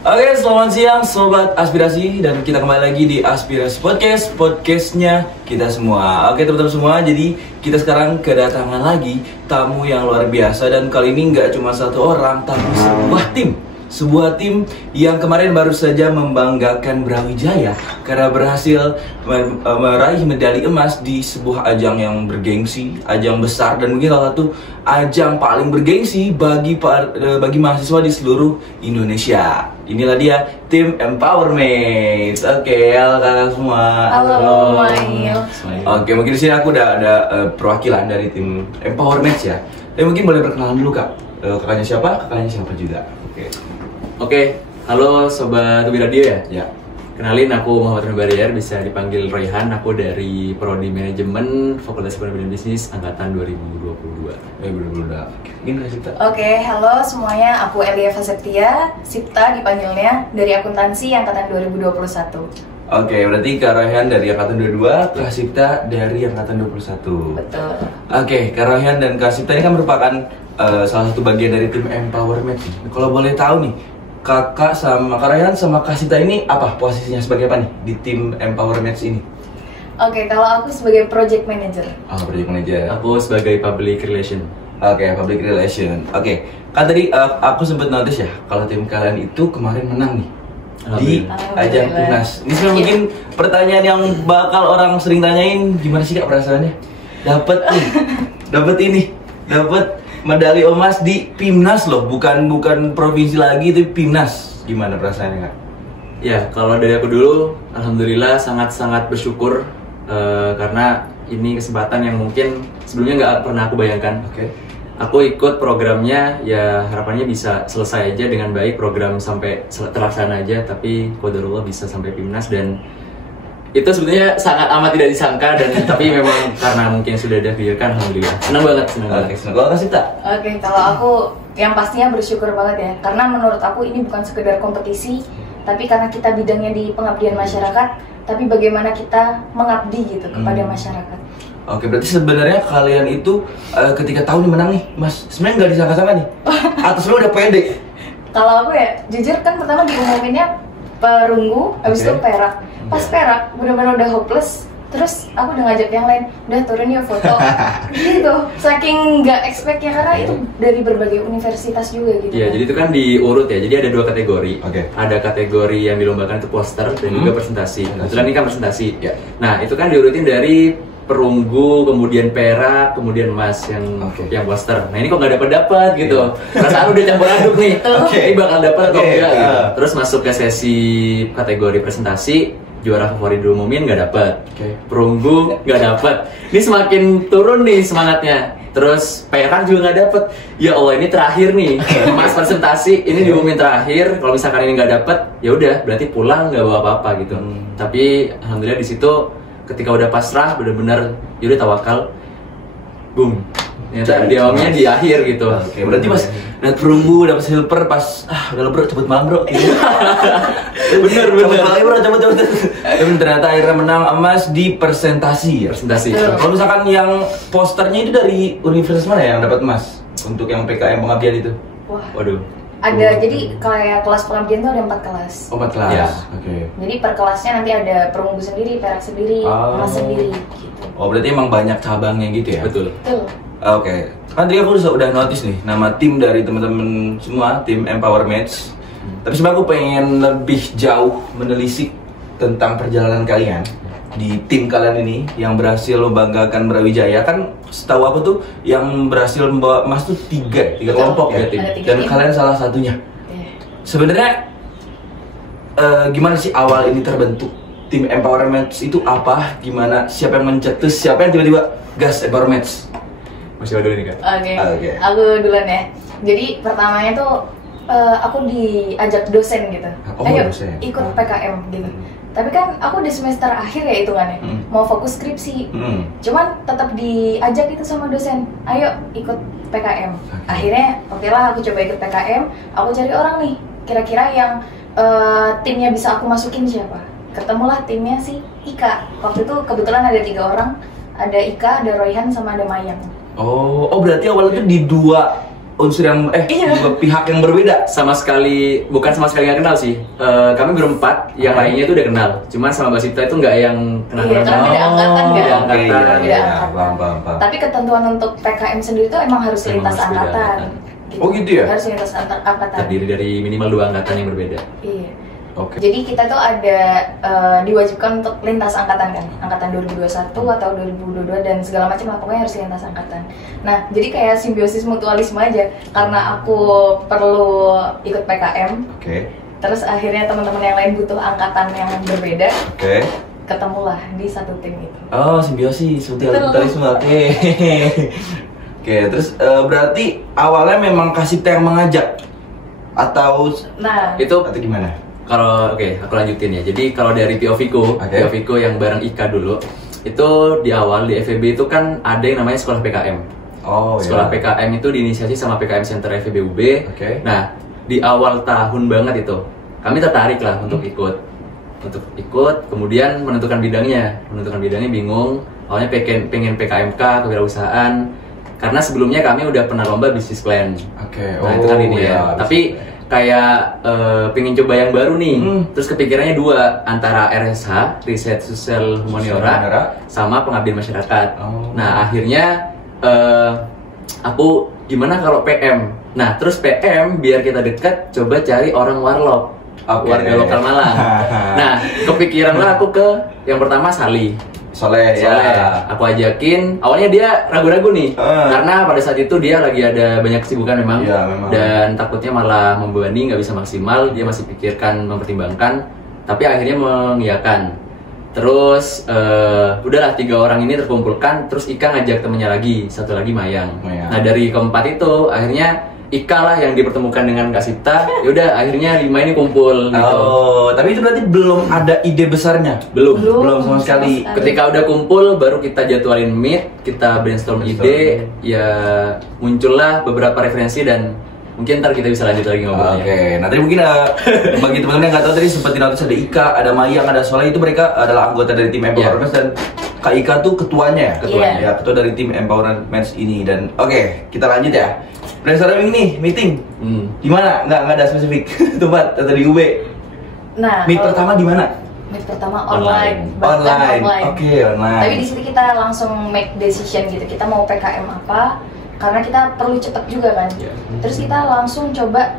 Oke, selamat siang Sobat Aspirasi. Dan kita kembali lagi di Aspirasi Podcast, podcastnya kita semua. Oke teman-teman semua, jadi kita sekarang kedatangan lagi tamu yang luar biasa. Dan kali ini nggak cuma satu orang, tapi sebuah tim yang kemarin baru saja membanggakan Brawijaya karena berhasil meraih medali emas di sebuah ajang yang bergengsi, ajang besar, dan mungkin salah satu ajang paling bergengsi bagi mahasiswa di seluruh Indonesia. Inilah dia tim Empowermates. Oke, halo kakak semua. Halo. Mail. Oke, mungkin di sini aku udah ada perwakilan dari tim Empowermates ya. Tapi mungkin boleh perkenalan dulu kak. Kakaknya siapa juga. Oke, halo Sobat Ubi Radio ya? Ya. Kenalin, aku Muhammad Barier, bisa dipanggil Royhan. Aku dari Prodi Manajemen Fakultas Ekonomi dan Bisnis Angkatan 2022. Mungkin Sipta. Oke, halo semuanya. Aku Elia Faseptia, Sipta dipanggilnya, dari akuntansi angkatan 2021. Oke, berarti Kak Royhan dari angkatan 22, Kak Sipta dari angkatan 21. Betul. Oke, Kak Royhan dan Kak Sipta ini kan merupakan salah satu bagian dari tim Empowerment. Kalau boleh tahu nih, Kakak sama Kak Royhan sama Kak Sipta ini apa posisinya sebagai apa nih di tim Empowerment ini? Oke, kalau aku sebagai project manager. Oh, project manager. Aku sebagai Public Relation. Oke, public relation. Oke, kan tadi aku sempat notice ya kalau tim kalian itu kemarin menang nih di ajang Timnas. Ini sebenarnya mungkin pertanyaan yang bakal orang sering tanyain, gimana sih Kak perasaannya? Dapat medali emas di Pimnas loh, bukan provinsi lagi, itu Pimnas. Gimana perasaannya Kak? Ya, kalau dari aku dulu, alhamdulillah sangat-sangat bersyukur karena ini kesempatan yang mungkin sebelumnya nggak pernah aku bayangkan. Oke. Aku ikut programnya, ya harapannya bisa selesai aja dengan baik, program sampai terlaksana aja, tapi qadarullah bisa sampai Pimnas, dan itu sebenarnya sangat amat tidak disangka, dan tapi memang karena mungkin sudah ditakdirkan, alhamdulillah. Senang banget. Kalau Kak Sipta? Oke, kalau aku yang pastinya bersyukur banget ya, karena menurut aku ini bukan sekedar kompetisi, tapi karena kita bidangnya di pengabdian masyarakat, tapi bagaimana kita mengabdi gitu kepada masyarakat. Oke, berarti sebenarnya kalian itu ketika tahu nih menang nih, Mas, sebenarnya nggak disangka-sangka nih? Atau sebenarnya udah pede? Kalau aku ya, jujur kan pertama diumuminnya perunggu, habis itu perak. Pas perak, benar-benar udah hopeless. Terus aku udah ngajak yang lain, udah turun yuk foto. Gitu, saking nggak expect-nya, karena itu dari berbagai universitas juga gitu. Iya, jadi itu kan diurut ya, jadi ada 2 kategori. Oke. Ada kategori yang dilombakan itu poster dan juga presentasi. Kebetulan ini kan presentasi. Ya. Nah, itu kan diurutin dari perunggu, kemudian perak, kemudian emas yang poster. Nah, ini kok nggak dapat gitu. Perasaan udah campur aduk nih. Ini bakal dapat atau enggak gitu. Terus masuk ke sesi kategori presentasi, juara favorit diumumin nggak dapat. Perunggu nggak dapat. Ini semakin turun nih semangatnya. Terus perak juga nggak dapet. Ya Allah, ini terakhir nih. Emas presentasi ini diumumin terakhir. Kalau misalkan ini nggak dapet, ya udah berarti pulang nggak bawa apa-apa gitu. Tapi alhamdulillah di situ ketika udah pasrah, benar-benar yaudah tawakal, boom. Ternyata diawamnya di akhir gitu. Oke, berarti Mas lihat perunggu dapat silver pas udah bro, cepet malam bro. bener. Tapi ternyata akhirnya menang emas di presentasi ya. Presentasi. Kalau misalkan yang posternya itu dari universitas mana ya yang dapat emas untuk yang PKM pengabdian itu? Wah. Waduh. Ada, jadi kayak kelas pengabdian tuh ada 4 kelas. Oh, 4 kelas. Ya. Oke. Jadi per kelasnya nanti ada perunggu sendiri, perak sendiri, emas sendiri gitu. Oh, berarti emang banyak cabangnya gitu ya? Betul. Betul. Oke. Kan tadi aku udah notice nih nama tim dari teman-teman semua, tim Empowermates. Tapi sebenarnya aku pengen lebih jauh menelisik tentang perjalanan kalian di tim kalian ini yang berhasil membanggakan Brawijaya. Kan setahu aku tuh yang berhasil membawa emas tuh tiga kelompok ya, Ada 3 dan tim. kalian salah satunya. Sebenarnya gimana sih awal ini terbentuk tim Empowerment itu apa? Gimana? Siapa yang mencetus? Siapa yang tiba-tiba gas Empowerment? Masih ada nih Kak. Oke. Aku duluan ya. Jadi pertamanya tuh aku diajak dosen gitu. Ayo dosen. ikut PKM gitu. Tapi kan aku di semester akhir ya hitungannya, mau fokus skripsi. Cuman tetap diajak itu sama dosen, ayo ikut PKM. Akhirnya oke lah, aku coba ikut PKM. Aku cari orang nih, kira-kira yang timnya bisa aku masukin siapa. Ketemulah timnya si Ika. Waktu itu kebetulan ada 3 orang, ada Ika, ada Royhan, sama ada Mayang. Oh berarti awalnya itu di 2 unsur yang dua pihak yang berbeda. Bukan sama sekali nggak kenal sih. Kami berempat, yang lainnya itu udah kenal. Cuman sama Mbak Sita itu nggak yang kenal. Iya, karena beda angkatan kan. Beda angkatan. Paham. Tapi ketentuan untuk PKM sendiri itu emang harus lintas angkatan. Gitu. Oh gitu ya? Harus lintas angkatan. Terdiri dari minimal 2 angkatan yang berbeda. Iya. Oke. Jadi kita tuh ada diwajibkan untuk lintas angkatan kan, angkatan 2021 atau 2022 dan segala macam lah, pokoknya harus lintas angkatan. Nah, jadi kayak simbiosis mutualisme aja, karena aku perlu ikut PKM. Oke. Terus akhirnya teman-teman yang lain butuh angkatan yang berbeda. Oke. Ketemulah di satu tim itu. Oh, simbiosis mutualisme. Oke. Oke, terus berarti awalnya memang Kasipta yang mengajak atau atau gimana? Kalau aku lanjutin ya. Jadi kalau dari POV-ku yang bareng Ika dulu, itu di awal di FEB itu kan ada yang namanya sekolah PKM. Sekolah PKM itu diinisiasi sama PKM Center FEB UB. Nah, di awal tahun banget itu, kami tertarik lah untuk ikut, kemudian menentukan bidangnya bingung. Awalnya pengen PKMK, kewirausahaan, karena sebelumnya kami udah pernah lomba bisnis plan. Nah itu kan ini ya. Tapi kayak pengen coba yang baru nih. Terus kepikirannya 2, antara RSH, Riset Sosial Humaniora, sama Pengabdian Masyarakat. Nah akhirnya aku gimana kalau PM? Nah terus PM biar kita dekat, coba cari orang warlock, warga lokal Malang. Nah kepikiran lah aku ke yang pertama Soleh. Aku ajakin, awalnya dia ragu-ragu nih, karena pada saat itu dia lagi ada banyak kesibukan memang. Dan takutnya malah membebani, nggak bisa maksimal, dia masih pikirkan, mempertimbangkan, tapi akhirnya mengiyakan. Terus udahlah 3 orang ini terkumpulkan, terus Ika ngajak temennya lagi, satu lagi Mayang. Nah dari keempat itu akhirnya Ika lah yang dipertemukan dengan Kasipta. Yaudah akhirnya 5 ini kumpul gitu. Tapi itu berarti belum ada ide besarnya? Belum sama sekali. Ketika udah kumpul baru kita jadwalin meet, kita brainstorm ide, ya muncullah beberapa referensi dan mungkin ntar kita bisa lanjut lagi ngobrolnya. Nah tadi mungkin bagi teman-teman yang nggak tahu, tadi sempat dinotis ada Ika, ada Mayang, ada Soleh, itu mereka adalah anggota dari tim Empowerment dan Kak Ika tuh ketuanya. Ya, ketua dari tim Empowerment ini. Dan kita lanjut ya. Brainstorming nih, meeting. Di mana? Nggak ada spesifik tempat atau di UB. Nah, meet pertama di mana? Meet pertama online. Online. Tapi di situ kita langsung make decision gitu. Kita mau PKM apa? Karena kita perlu cepat juga kan. Terus kita langsung coba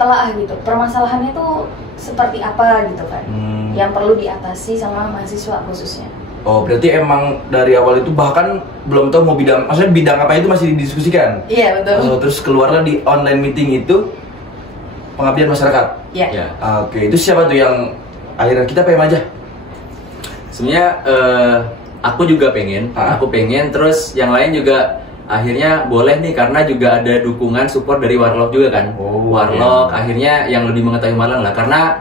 telaah gitu. Permasalahannya tuh seperti apa gitu kan? Yang perlu diatasi sama mahasiswa khususnya. Berarti emang dari awal itu bahkan belum tahu mau maksudnya bidang apa itu masih didiskusikan? Iya, betul. Terus keluarlah di online meeting itu Pengabdian Masyarakat? Iya. Itu siapa tuh yang akhirnya kita PM aja? Sebenarnya aku juga pengen, terus yang lain juga akhirnya boleh nih, karena juga ada dukungan support dari Warlock juga kan. Warlock akhirnya yang lebih mengetahui Malang lah, karena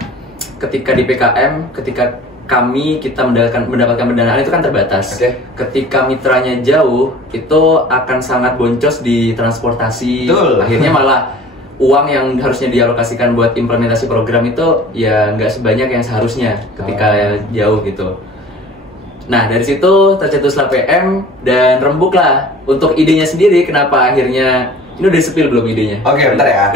ketika di PKM, ketika kita mendapatkan pendanaan itu kan terbatas. Ketika mitranya jauh, itu akan sangat boncos di transportasi. Akhirnya malah uang yang harusnya dialokasikan buat implementasi program itu ya nggak sebanyak yang seharusnya ketika jauh gitu. Nah dari situ tercetuslah PM dan rembuk lah untuk idenya sendiri. Kenapa akhirnya ini udah sepil belum idenya? Bentar ya.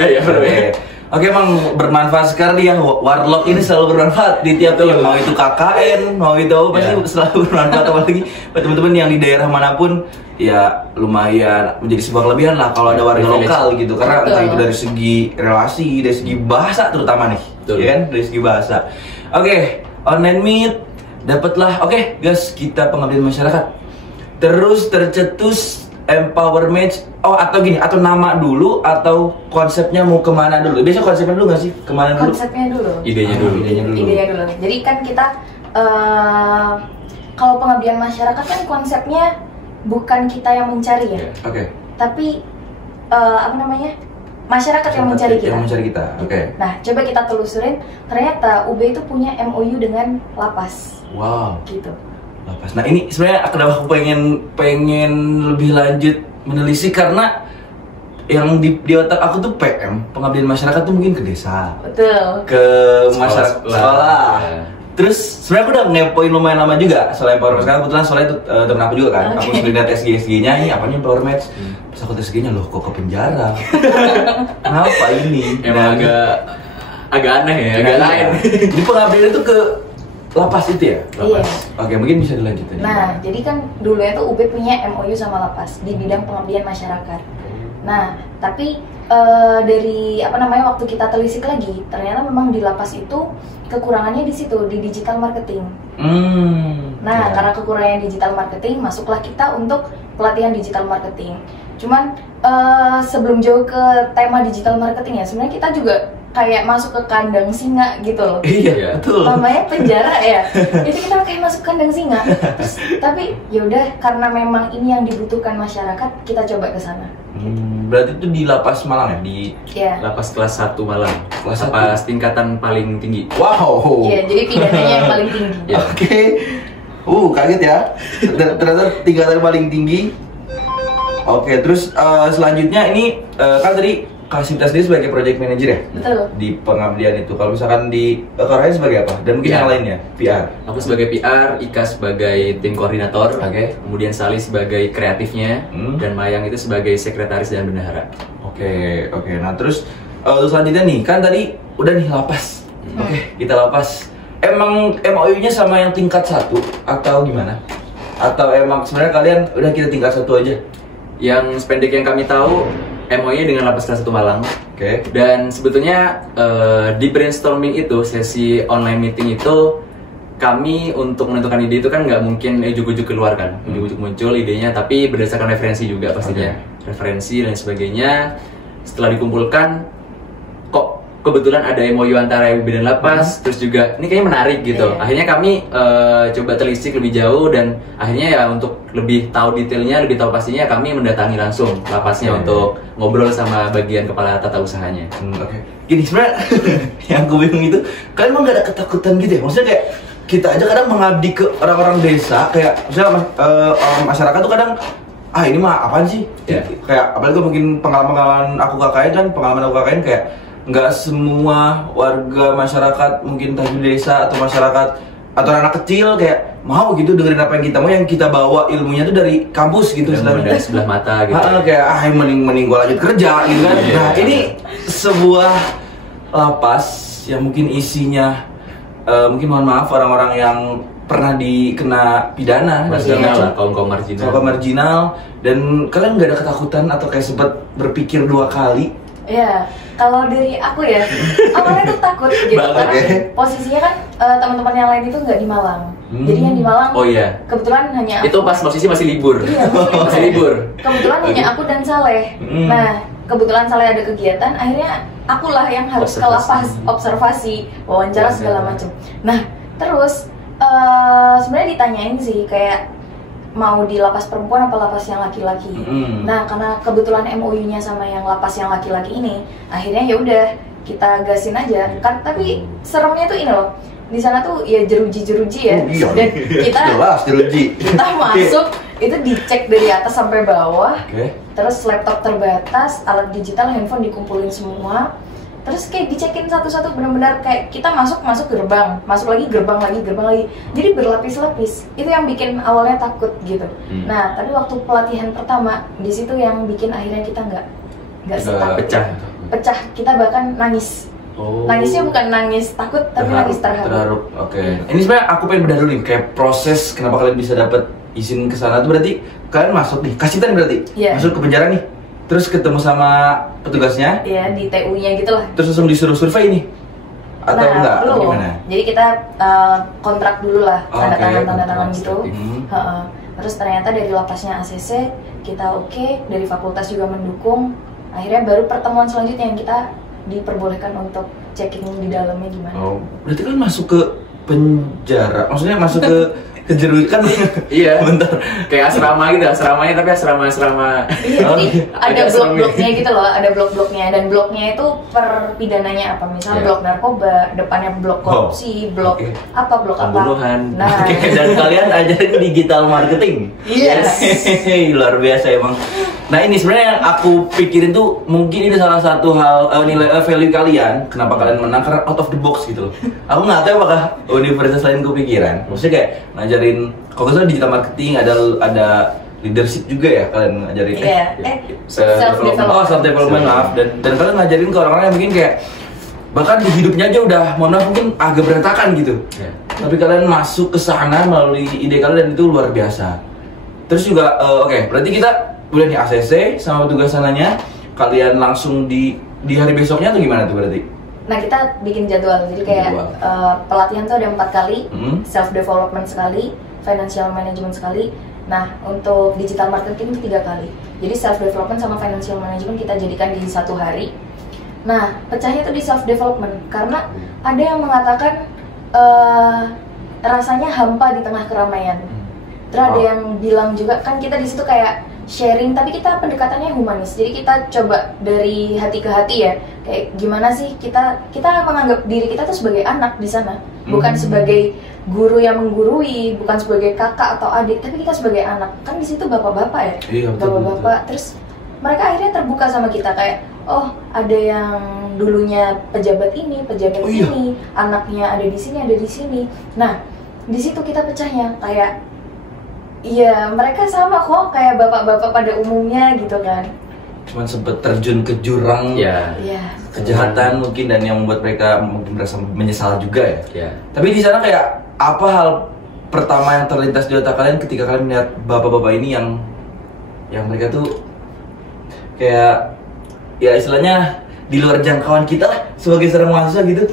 Emang bermanfaat sekali ya, Warlock ini selalu bermanfaat di tiap tim. Mau itu KKN, mau itu pasti selalu bermanfaat. Apalagi buat teman-teman yang di daerah manapun, ya lumayan menjadi sebuah kelebihan lah kalau ada warga lokal gitu. Karena entah itu dari segi relasi, dari segi bahasa terutama nih, ya kan? Dari segi bahasa. Online meet, dapatlah. Guys, kita Pengabdian Masyarakat. Terus tercetus Empowerment, atau gini, atau nama dulu, atau konsepnya mau kemana dulu? Biasa konsepnya dulu nggak sih? Kemana dulu? Konsepnya dulu. Idenya dulu. Jadi kan kita, kalau Pengabdian Masyarakat kan konsepnya bukan kita yang mencari ya. Tapi, masyarakat yang mencari kita. Nah, coba kita telusurin, ternyata UB itu punya MOU dengan Lapas. Gitu. Lapas. Nah ini sebenarnya aku pengen lebih lanjut menelisik, karena yang di otak aku tuh PM Pengabdian Masyarakat tuh mungkin ke desa, betul, ke masyarakat sekolah, Terus sebenarnya aku udah ngepoin lumayan lama juga soal Power Match, karena kebetulan soalnya itu temen aku juga kan. Aku sering lihat SG-nya, ini apanya Power Match. Terus aku tes SG-nya, loh kok ke penjara? Kenapa ini? Emang agak aneh ya, agak lain. Jadi pengabdian itu ke lapas itu ya? Iya. Oke, mungkin bisa dilanjutin. Nah, jadi kan dulunya tuh UB punya MOU sama lapas di bidang pengabdian masyarakat. Nah, tapi dari waktu kita telisik lagi, ternyata memang di lapas itu kekurangannya di situ, di digital marketing. Nah, karena kekurangan digital marketing, masuklah kita untuk pelatihan digital marketing. Cuman sebelum jauh ke tema digital marketing ya, sebenarnya kita juga kayak masuk ke kandang singa gitu loh. Iya, betul. Namanya penjara ya. Itu kita kayak masuk kandang singa. Terus, tapi yaudah karena memang ini yang dibutuhkan masyarakat, kita coba ke sana. Berarti itu di lapas Malang ya? Di lapas kelas 1 Malang. Kelas 1? Lapas tingkatan paling tinggi. Wow. Iya, jadi pidananya yang paling tinggi. Oke. Kaget ya. Ternyata tingkatan paling tinggi. Oke, terus selanjutnya ini kan tadi Kasipta sendiri sebagai project manager ya? Betul. Di pengabdian itu. Kalau misalkan di Korea sebagai apa? Dan mungkin yang lainnya? PR? Aku sebagai PR, Ika sebagai tim koordinator, kemudian Sali sebagai kreatifnya, dan Mayang itu sebagai sekretaris dan bendahara. Oke. Nah terus selanjutnya nih, kan tadi udah nih lapas. Oke, kita lapas. Emang MOU-nya sama yang tingkat 1 atau gimana? Atau emang sebenarnya kalian udah kita tingkat 1 aja? Yang sependek yang kami tahu, MOU-nya dengan lapas kelas 1 Malang. Dan sebetulnya di brainstorming itu, sesi online meeting itu, kami untuk menentukan ide itu kan nggak mungkin ujuk-ujuk keluar kan, ujuk-ujuk muncul idenya, tapi berdasarkan referensi juga pastinya. Referensi dan sebagainya. Setelah dikumpulkan, kok kebetulan ada MOU antara UB dan lapas, terus juga ini kayaknya menarik gitu. Akhirnya kami coba telisik lebih jauh, dan akhirnya ya untuk lebih tahu detailnya, lebih tahu pastinya, kami mendatangi langsung lapasnya untuk ngobrol sama bagian kepala tata usahanya. Gini sebenarnya yang aku bingung itu, kalian emang gak ada ketakutan gitu ya? Maksudnya kayak kita aja kadang mengabdi ke orang-orang desa, kayak misalnya masyarakat tuh kadang ini mah apaan sih? Kayak apalagi mungkin pengalaman aku KKN kayak nggak semua warga masyarakat mungkin entah di desa atau masyarakat atau anak kecil kayak mau gitu dengerin apa yang kita mau, yang kita bawa ilmunya tuh dari kampus gitu, dari sebelah mata gitu. Kayak mending gua lanjut kerja gitu kan. Nah ini sebuah lapas yang mungkin isinya mungkin mohon maaf orang-orang yang pernah dikena pidana, kaum marginal, dan kalian nggak ada ketakutan atau kayak sempat berpikir 2 kali? Ya, kalau dari aku ya, awalnya tuh takut gitu karena posisinya kan teman-teman yang lain itu nggak di Malang. Jadi yang di Malang, kebetulan hanya itu pas posisi masih libur. Iya, masih libur. Kebetulan hanya aku dan Saleh. Nah, kebetulan Saleh ada kegiatan, akhirnya akulah yang harus ke lapas, observasi, wawancara segala macam. Nah, terus sebenarnya ditanyain sih kayak mau di lapas perempuan apa lapas yang laki-laki. Nah, karena kebetulan MOU-nya sama yang lapas yang laki-laki ini, akhirnya ya udah kita gasin aja. Kan tapi seremnya tuh ini loh. Di sana tuh ya jeruji-jeruji ya. Dan kita jelas jeruji. Kita masuk itu dicek dari atas sampai bawah. Terus laptop terbatas, alat digital, handphone dikumpulin semua. Terus kayak dicekin satu-satu, benar-benar kayak kita masuk gerbang, masuk lagi gerbang lagi. Jadi berlapis-lapis. Itu yang bikin awalnya takut gitu. Nah, tapi waktu pelatihan pertama di situ yang bikin akhirnya kita nggak setak. Pecah. Kita bahkan nangis. Nangisnya bukan nangis takut, tapi nangis terharu. Ini sebenarnya aku pengen bedah dulu nih, kayak proses kenapa kalian bisa dapat izin ke sana tuh. Berarti kalian masuk nih, Kasipta berarti masuk ke penjara nih. Terus ketemu sama petugasnya? Iya, di TU-nya gitu lah. Terus langsung disuruh survei nih? Atau enggak? Belum. Gimana? Jadi kita kontrak dulu lah, tanda tangan gitu. Terus ternyata dari lapasnya ACC, kita dari fakultas juga mendukung. Akhirnya baru pertemuan selanjutnya yang kita diperbolehkan untuk checking di dalamnya gimana. Berarti kan masuk ke penjara, maksudnya masuk ke kejerukan. Iya. Bentar. Kayak asrama gitu, asramanya tapi asrama. Iya, jadi ada blok-bloknya gitu loh, ada blok-bloknya dan bloknya itu per pidananya apa? Misalnya blok narkoba, depannya blok korupsi, blok blok pembunuhan. Nah, dan kalian ajarin digital marketing. Yes. Luar biasa emang. Nah ini sebenarnya yang aku pikirin tuh mungkin ini salah satu hal nilai value kalian. Kenapa kalian menang karena out of the box gitu loh. Aku nggak tahu apakah universitas lain kepikiran. Maksudnya kayak ngajarin, kalau nggak salah digital marketing ada leadership juga ya kalian ngajarin. Iya. Self development maaf. Dan kalian ngajarin ke orang-orang yang mungkin kayak bahkan di hidupnya aja udah mungkin agak berantakan gitu. Tapi kalian masuk ke sana melalui ide kalian dan itu luar biasa. Terus juga berarti kita udah di ACC sama tugas sananya, kalian langsung di hari besoknya atau gimana tuh berarti? Nah kita bikin jadwal, jadi kayak pelatihan tuh ada 4 kali, self development sekali, financial management sekali. Nah untuk digital marketing itu 3 kali. Jadi self development sama financial management kita jadikan di 1 hari. Nah pecahnya itu di self development karena ada yang mengatakan rasanya hampa di tengah keramaian. Terus ada yang bilang juga kan kita di situ kayak sharing, tapi kita pendekatannya humanis. Jadi kita coba dari hati ke hati ya. Kayak gimana sih kita menganggap diri kita tuh sebagai anak di sana, bukan sebagai guru yang menggurui, bukan sebagai kakak atau adik, tapi kita sebagai anak. Kan di situ bapak-bapak ya. Iya, bapak-bapak. Terus mereka akhirnya terbuka sama kita kayak, oh ada yang dulunya pejabat ini, ini, anaknya ada di sini. Nah di situ kita pecahnya kayak, iya, mereka sama kok kayak bapak-bapak pada umumnya gitu kan. Cuman sempet terjun ke jurang kejahatan mungkin dan yang membuat mereka mungkin merasa menyesal juga ya. Tapi di sana kayak apa hal pertama yang terlintas di otak kalian ketika kalian melihat bapak-bapak ini yang mereka tuh kayak ya istilahnya di luar jangkauan kita lah sebagai seorang mahasiswa gitu?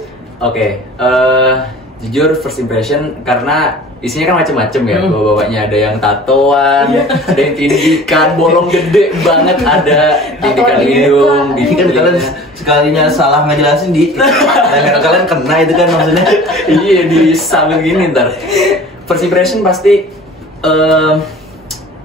Jujur first impression karena isinya kan macam-macam ya, bapak-bapaknya ada yang tatoan, ada yang tindikan, bolong gede banget, ada tindikan hidung, kan kalian sekalinya salah ngejelasin dan kalian kena itu kan maksudnya. Iya di sambil gini ntar. First impression pasti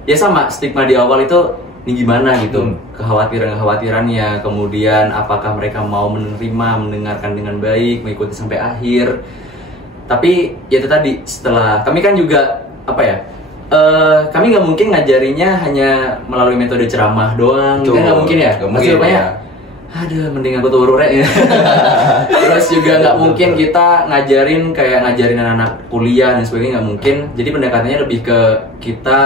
ya sama stigma di awal itu ini gimana gitu, kekhawatirannya, kemudian apakah mereka mau mendengarkan dengan baik, mengikuti sampai akhir. Tapi ya itu tadi setelah kami kan juga kami nggak mungkin ngajarinya hanya melalui metode ceramah doang, kan nggak mungkin ya. Aduh, mending aku tuh ururek ya. Terus juga nggak mungkin kita ngajarin anak-anak kuliah dan sebagainya, nggak mungkin. Jadi pendekatannya lebih ke kita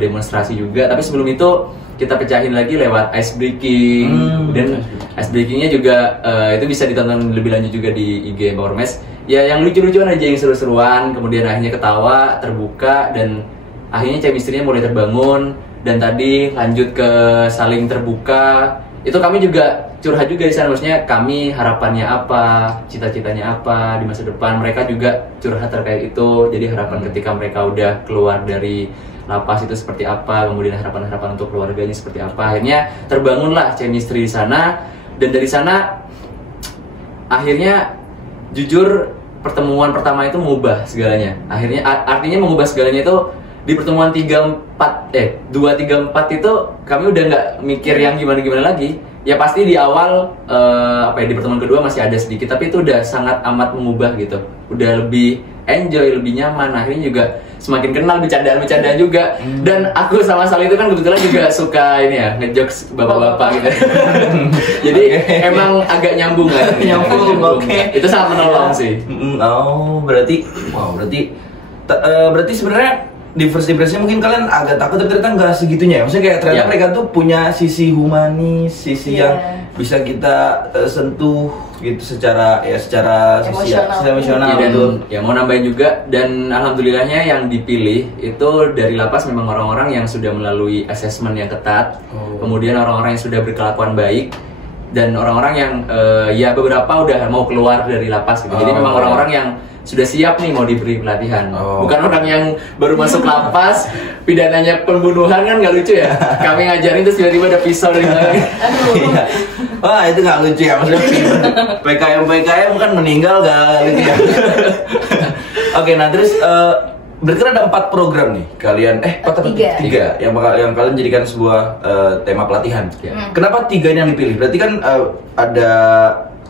demonstrasi juga. Tapi sebelum itu kita pecahin lagi lewat ice breaking. Dan ice breakingnya juga itu bisa ditonton lebih lanjut juga di IG Powermesh. Ya yang lucu-lucuan aja, yang seru-seruan, kemudian akhirnya ketawa, terbuka, dan akhirnya chemistry-nya mulai terbangun. Dan tadi lanjut ke saling terbuka. Itu kami juga curhat juga di sana, maksudnya kami harapannya apa, cita-citanya apa di masa depan. Mereka juga curhat terkait itu. Jadi harapan ketika mereka udah keluar dari lapas itu seperti apa, kemudian harapan-harapan untuk keluarganya seperti apa. Akhirnya terbangunlah chemistry di sana. Dan dari sana akhirnya jujur pertemuan pertama itu mengubah segalanya. Akhirnya artinya mengubah segalanya itu di pertemuan 2, 3, 4 itu kami udah nggak mikir yang gimana-gimana lagi. Ya pasti di awal di pertemuan kedua masih ada sedikit, tapi itu udah sangat amat mengubah gitu. Udah lebih enjoy, lebih nyaman. Akhirnya juga semakin kenal bercandaan juga. Dan aku sama Sal itu kan kebetulan juga suka ini ya, ngejokes bapak-bapak gitu. Jadi emang agak nyambung kan. Nyambung. Itu sangat menolong sih. Berarti sebenarnya di first impression mungkin kalian agak takut, tapi ternyata nggak segitunya ya. Maksudnya kayak ternyata mereka tuh punya sisi humanis, sisi yang bisa kita sentuh gitu secara emosional gitu. Ya mau nambahin juga, dan alhamdulillahnya yang dipilih itu dari lapas memang orang-orang yang sudah melalui asesmen yang ketat, kemudian orang-orang yang sudah berkelakuan baik, dan orang-orang yang ya beberapa udah mau keluar dari lapas gitu. Jadi memang orang-orang yang sudah siap nih mau diberi pelatihan. Bukan orang yang baru masuk lapas, pidananya pembunuhan, kan nggak lucu ya. Kami ngajarin terus tiba-tiba ada pisau dari belakang. Wah itu nggak lucu ya, maksudnya PKM kan meninggal nggak gitu ya. Oke, nah terus berarti kan ada 4 program nih kalian, 3 yang kalian jadikan sebuah tema pelatihan. Kenapa 3 yang dipilih? Berarti kan ada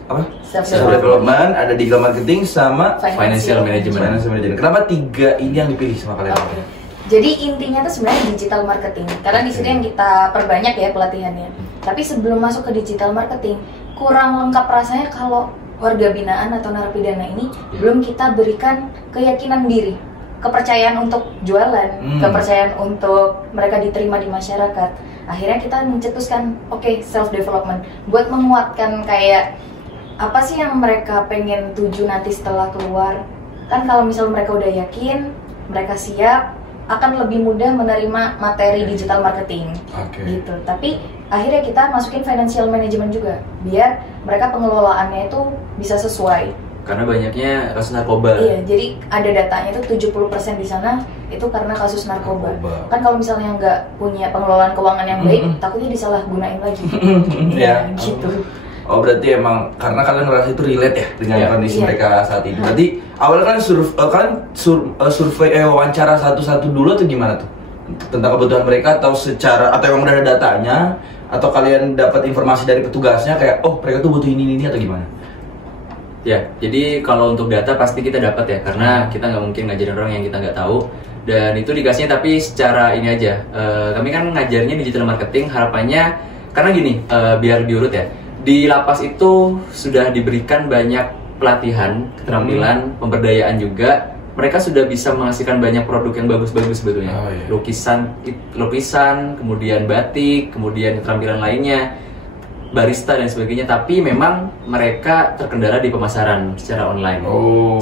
apa? Self development, ada digital marketing sama financial management. Kenapa 3 ini yang dipilih sama kalian? Jadi intinya tuh sebenarnya digital marketing. Karena di sini yang kita perbanyak ya pelatihannya. Tapi sebelum masuk ke digital marketing, kurang lengkap rasanya kalau warga binaan atau narapidana ini belum kita berikan keyakinan diri, kepercayaan untuk jualan, kepercayaan untuk mereka diterima di masyarakat. Akhirnya kita mencetuskan self development buat menguatkan kayak apa sih yang mereka pengen tuju nanti setelah keluar. Kan kalau misal mereka udah yakin, mereka siap, akan lebih mudah menerima materi digital marketing gitu. Tapi akhirnya kita masukin financial management juga biar mereka pengelolaannya itu bisa sesuai. Karena banyaknya kasus narkoba. Iya, jadi ada datanya itu 70% di sana itu karena kasus narkoba. Kan kalau misalnya nggak punya pengelolaan keuangan yang baik, takutnya disalahgunain lagi. Ya, gitu. Oh, berarti emang karena kalian ngerasa itu relate ya dengan kondisi mereka saat ini. Berarti awalnya kan survei wawancara satu-satu dulu atau gimana tuh? Tentang kebutuhan mereka atau emang udah ada datanya atau kalian dapat informasi dari petugasnya kayak mereka tuh butuh ini atau gimana? Ya, jadi kalau untuk data pasti kita dapat ya, karena kita nggak mungkin ngajarin orang yang kita nggak tahu. Dan itu dikasihnya tapi secara ini aja. Kami kan ngajarnya digital marketing, harapannya karena gini, biar diurut ya. Di lapas itu sudah diberikan banyak pelatihan, keterampilan, pemberdayaan juga. Mereka sudah bisa menghasilkan banyak produk yang bagus-bagus sebetulnya. Lukisan, kemudian batik, kemudian keterampilan lainnya, barista dan sebagainya. Tapi memang mereka terkendala di pemasaran secara online.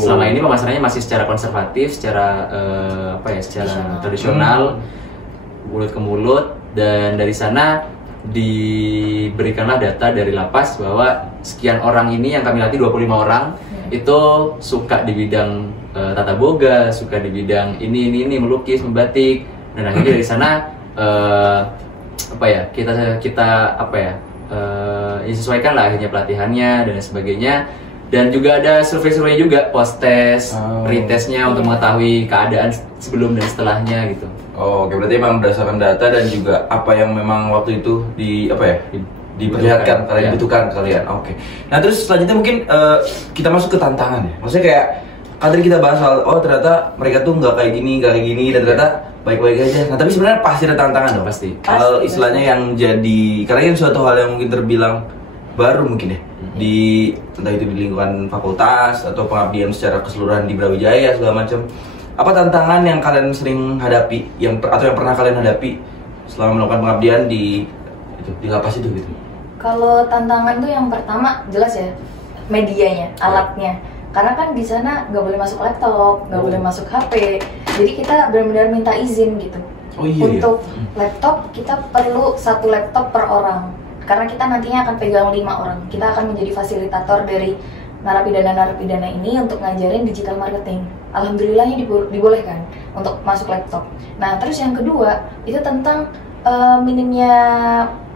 Selama ini pemasarannya masih secara konservatif, secara secara tradisional, mulut ke mulut, dan dari sana diberikanlah data dari lapas bahwa sekian orang ini yang kami latih 25 orang itu suka di bidang tata boga, suka di bidang ini melukis, membatik, dan akhirnya dari sana kita sesuaikan lah akhirnya pelatihannya dan sebagainya. Dan juga ada survei-survei juga, post-test, retestnya untuk mengetahui keadaan sebelum dan setelahnya gitu. Oke, berarti memang berdasarkan data dan juga apa yang memang waktu itu diperlihatkan kalian, dibutuhkan kalian. Oke. Nah terus selanjutnya mungkin kita masuk ke tantangan ya. Maksudnya kayak tadi kita bahas soal ternyata mereka tuh nggak kayak gini dan ternyata baik-baik aja. Nah tapi sebenarnya pasti ada tantangan dong. Pasti. Hal istilahnya yang jadi karena ini suatu hal yang mungkin terbilang baru mungkin ya entah itu di lingkungan fakultas atau pengabdian secara keseluruhan di Brawijaya segala macam. Apa tantangan yang kalian sering hadapi atau yang pernah kalian hadapi selama melakukan pengabdian di lapas itu gitu? Kalau tantangan tuh yang pertama jelas ya medianya, alatnya. Karena kan di sana nggak boleh masuk laptop, nggak boleh masuk HP. Jadi kita benar-benar minta izin gitu. Untuk laptop kita perlu 1 laptop per orang. Karena kita nantinya akan pegang 5 orang. Kita akan menjadi fasilitator dari narapidana ini untuk ngajarin digital marketing. Alhamdulillahnya dibolehkan untuk masuk laptop. Nah terus yang kedua itu tentang minimnya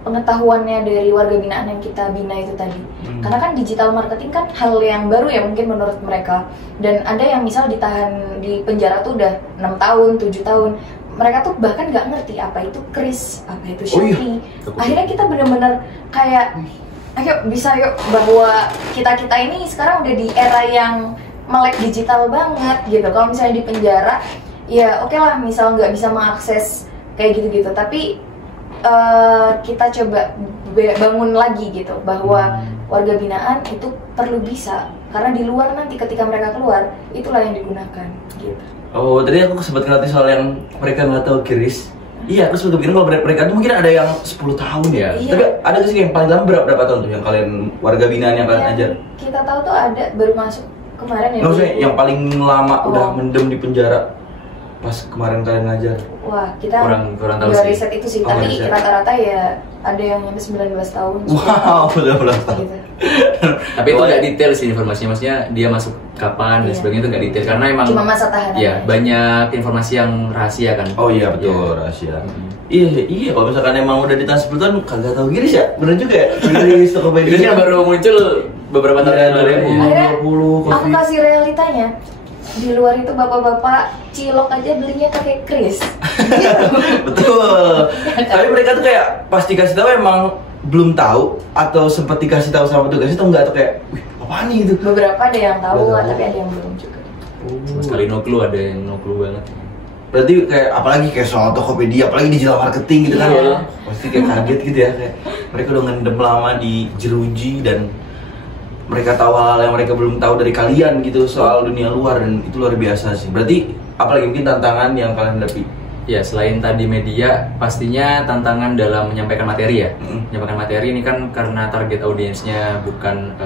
pengetahuannya dari warga binaan yang kita bina itu tadi. Karena kan digital marketing kan hal yang baru ya mungkin menurut mereka. Dan ada yang misal ditahan di penjara tuh udah 6 tahun, 7 tahun. Mereka tuh bahkan nggak ngerti apa itu Kris, apa itu Shopee. Akhirnya kita bener-bener kayak yuk bahwa kita ini sekarang udah di era yang melek digital banget gitu. Kalau misalnya di penjara ya oke lah misal nggak bisa mengakses kayak gitu-gitu, tapi kita coba bangun lagi gitu bahwa warga binaan itu perlu bisa, karena di luar nanti ketika mereka keluar itulah yang digunakan gitu. Oh, tadi aku sempat ngelatih soal yang mereka nggak tahu Kris. Iya, aku sempat pikir kalau mereka tuh mungkin ada yang 10 tahun ya. Iya. Tapi ada nggak sih yang paling lama berapa tahun tuh yang kalian warga binaan yang kalian ajar? Kita tahu tuh ada baru masuk kemarin ya. Maksudnya yang paling lama udah mendem di penjara pas kemarin kalian ngajar? Wah, kita kurang tahu nggak sih. riset itu sih, tapi rata-rata ya ada yang nyampe 19 tahun. Wow, 19 tahun. Gitu. Tapi itu nggak detail sih informasinya, maksudnya dia masuk kapan dan sebagainya itu nggak detail karena emang cuma masa tahanan. Iya, banyak informasi yang rahasia kan. Oh iya betul, rahasia. Iya, kalau misalkan emang udah ditahan 10 tahun kagak tahu Kris ya, bener juga ya. Kris Tokopedia kan baru muncul beberapa tahun yang lalu. Akhirnya aku kasih realitanya. di luar itu bapak-bapak cilok aja belinya pakai kris. Betul. Tapi mereka tuh kayak pasti kasih tahu emang belum tahu atau sempat dikasih tahu sama petugas itu enggak, atau kayak wih apaan nih gitu. Beberapa ada yang tahu, tapi ada yang belum juga. Sekali no clue, ada yang no clue banget. Berarti kayak apalagi kayak soal Tokopedia, apalagi digital marketing gitu kan, pasti kayak kaget gitu ya, kayak mereka udah ngendem lama di jeruji dan mereka tahu hal-hal yang mereka belum tahu dari kalian gitu soal dunia luar, dan itu luar biasa sih. Berarti apalagi mungkin tantangan yang kalian hadapi? Ya selain tadi media, pastinya tantangan dalam menyampaikan materi ya. Menyampaikan materi ini kan karena target audiensnya bukan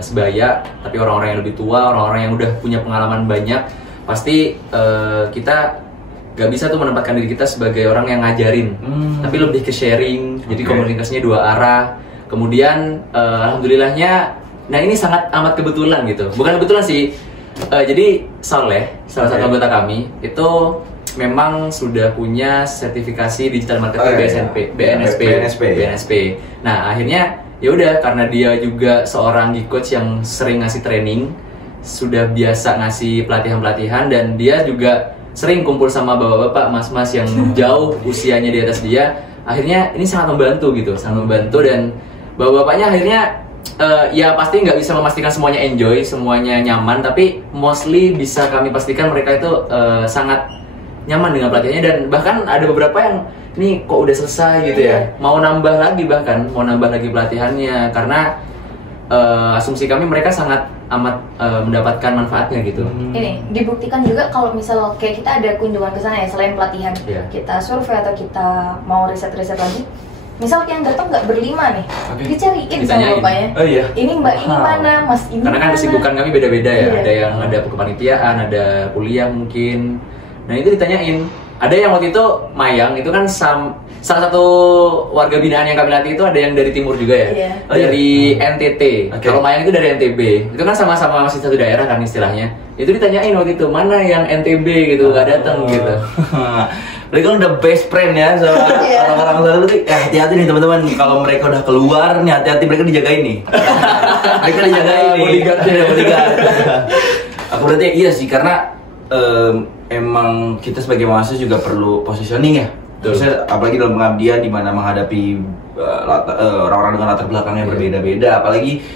sebaya, tapi orang-orang yang lebih tua, orang-orang yang udah punya pengalaman banyak. Pasti kita gak bisa tuh menempatkan diri kita sebagai orang yang ngajarin, tapi lebih ke sharing. Jadi komunikasinya dua arah. Kemudian alhamdulillahnya, nah ini sangat amat kebetulan gitu. Bukan kebetulan sih. Jadi Saleh, salah satu anggota kami itu memang sudah punya sertifikasi digital marketing BNSP. Nah akhirnya ya udah, karena dia juga seorang coach yang sering ngasih training, sudah biasa ngasih pelatihan-pelatihan, dan dia juga sering kumpul sama bapak-bapak, mas-mas yang jauh usianya di atas dia. Akhirnya ini sangat membantu gitu, sangat membantu. Dan bapak-bapaknya akhirnya ya pasti nggak bisa memastikan semuanya enjoy, semuanya nyaman, tapi mostly bisa kami pastikan mereka itu sangat nyaman dengan pelatihannya. Dan bahkan ada beberapa yang nih kok udah selesai gitu ya, mau nambah lagi, bahkan mau nambah lagi pelatihannya, karena asumsi kami mereka sangat amat mendapatkan manfaatnya gitu. Ini dibuktikan juga kalau misal kayak kita ada kunjungan ke sana ya, selain pelatihan, kita survei atau kita mau riset-riset lagi. Misal yang datang nggak berlima nih, dicariin sama bapaknya. Oh iya. Ini mbak ini mana, mas ini karena kan kesibukan kami beda-beda ya. Ada yang ada kepanitiaan, ada kuliah mungkin. Nah itu ditanyain. Ada yang waktu itu Mayang itu kan salah satu warga binaan yang kami latih itu ada yang dari timur juga ya, dari NTT. Kalau Mayang itu dari NTB. Itu kan sama-sama masih satu daerah kan istilahnya. Itu ditanyain waktu itu, mana yang NTB gitu, nggak datang gitu. Mereka udah best friend ya sama orang-orang sana tuh. Hati-hati nih teman-teman, kalau mereka udah keluar nih, hati-hati, mereka dijagain nih. Mereka dijagain nih. Bodyguard. Aku berarti iya sih, karena emang kita sebagai mahasiswa juga perlu positioning ya. Terusnya apalagi dalam pengabdian di mana menghadapi orang-orang dengan latar belakang yang berbeda-beda, apalagi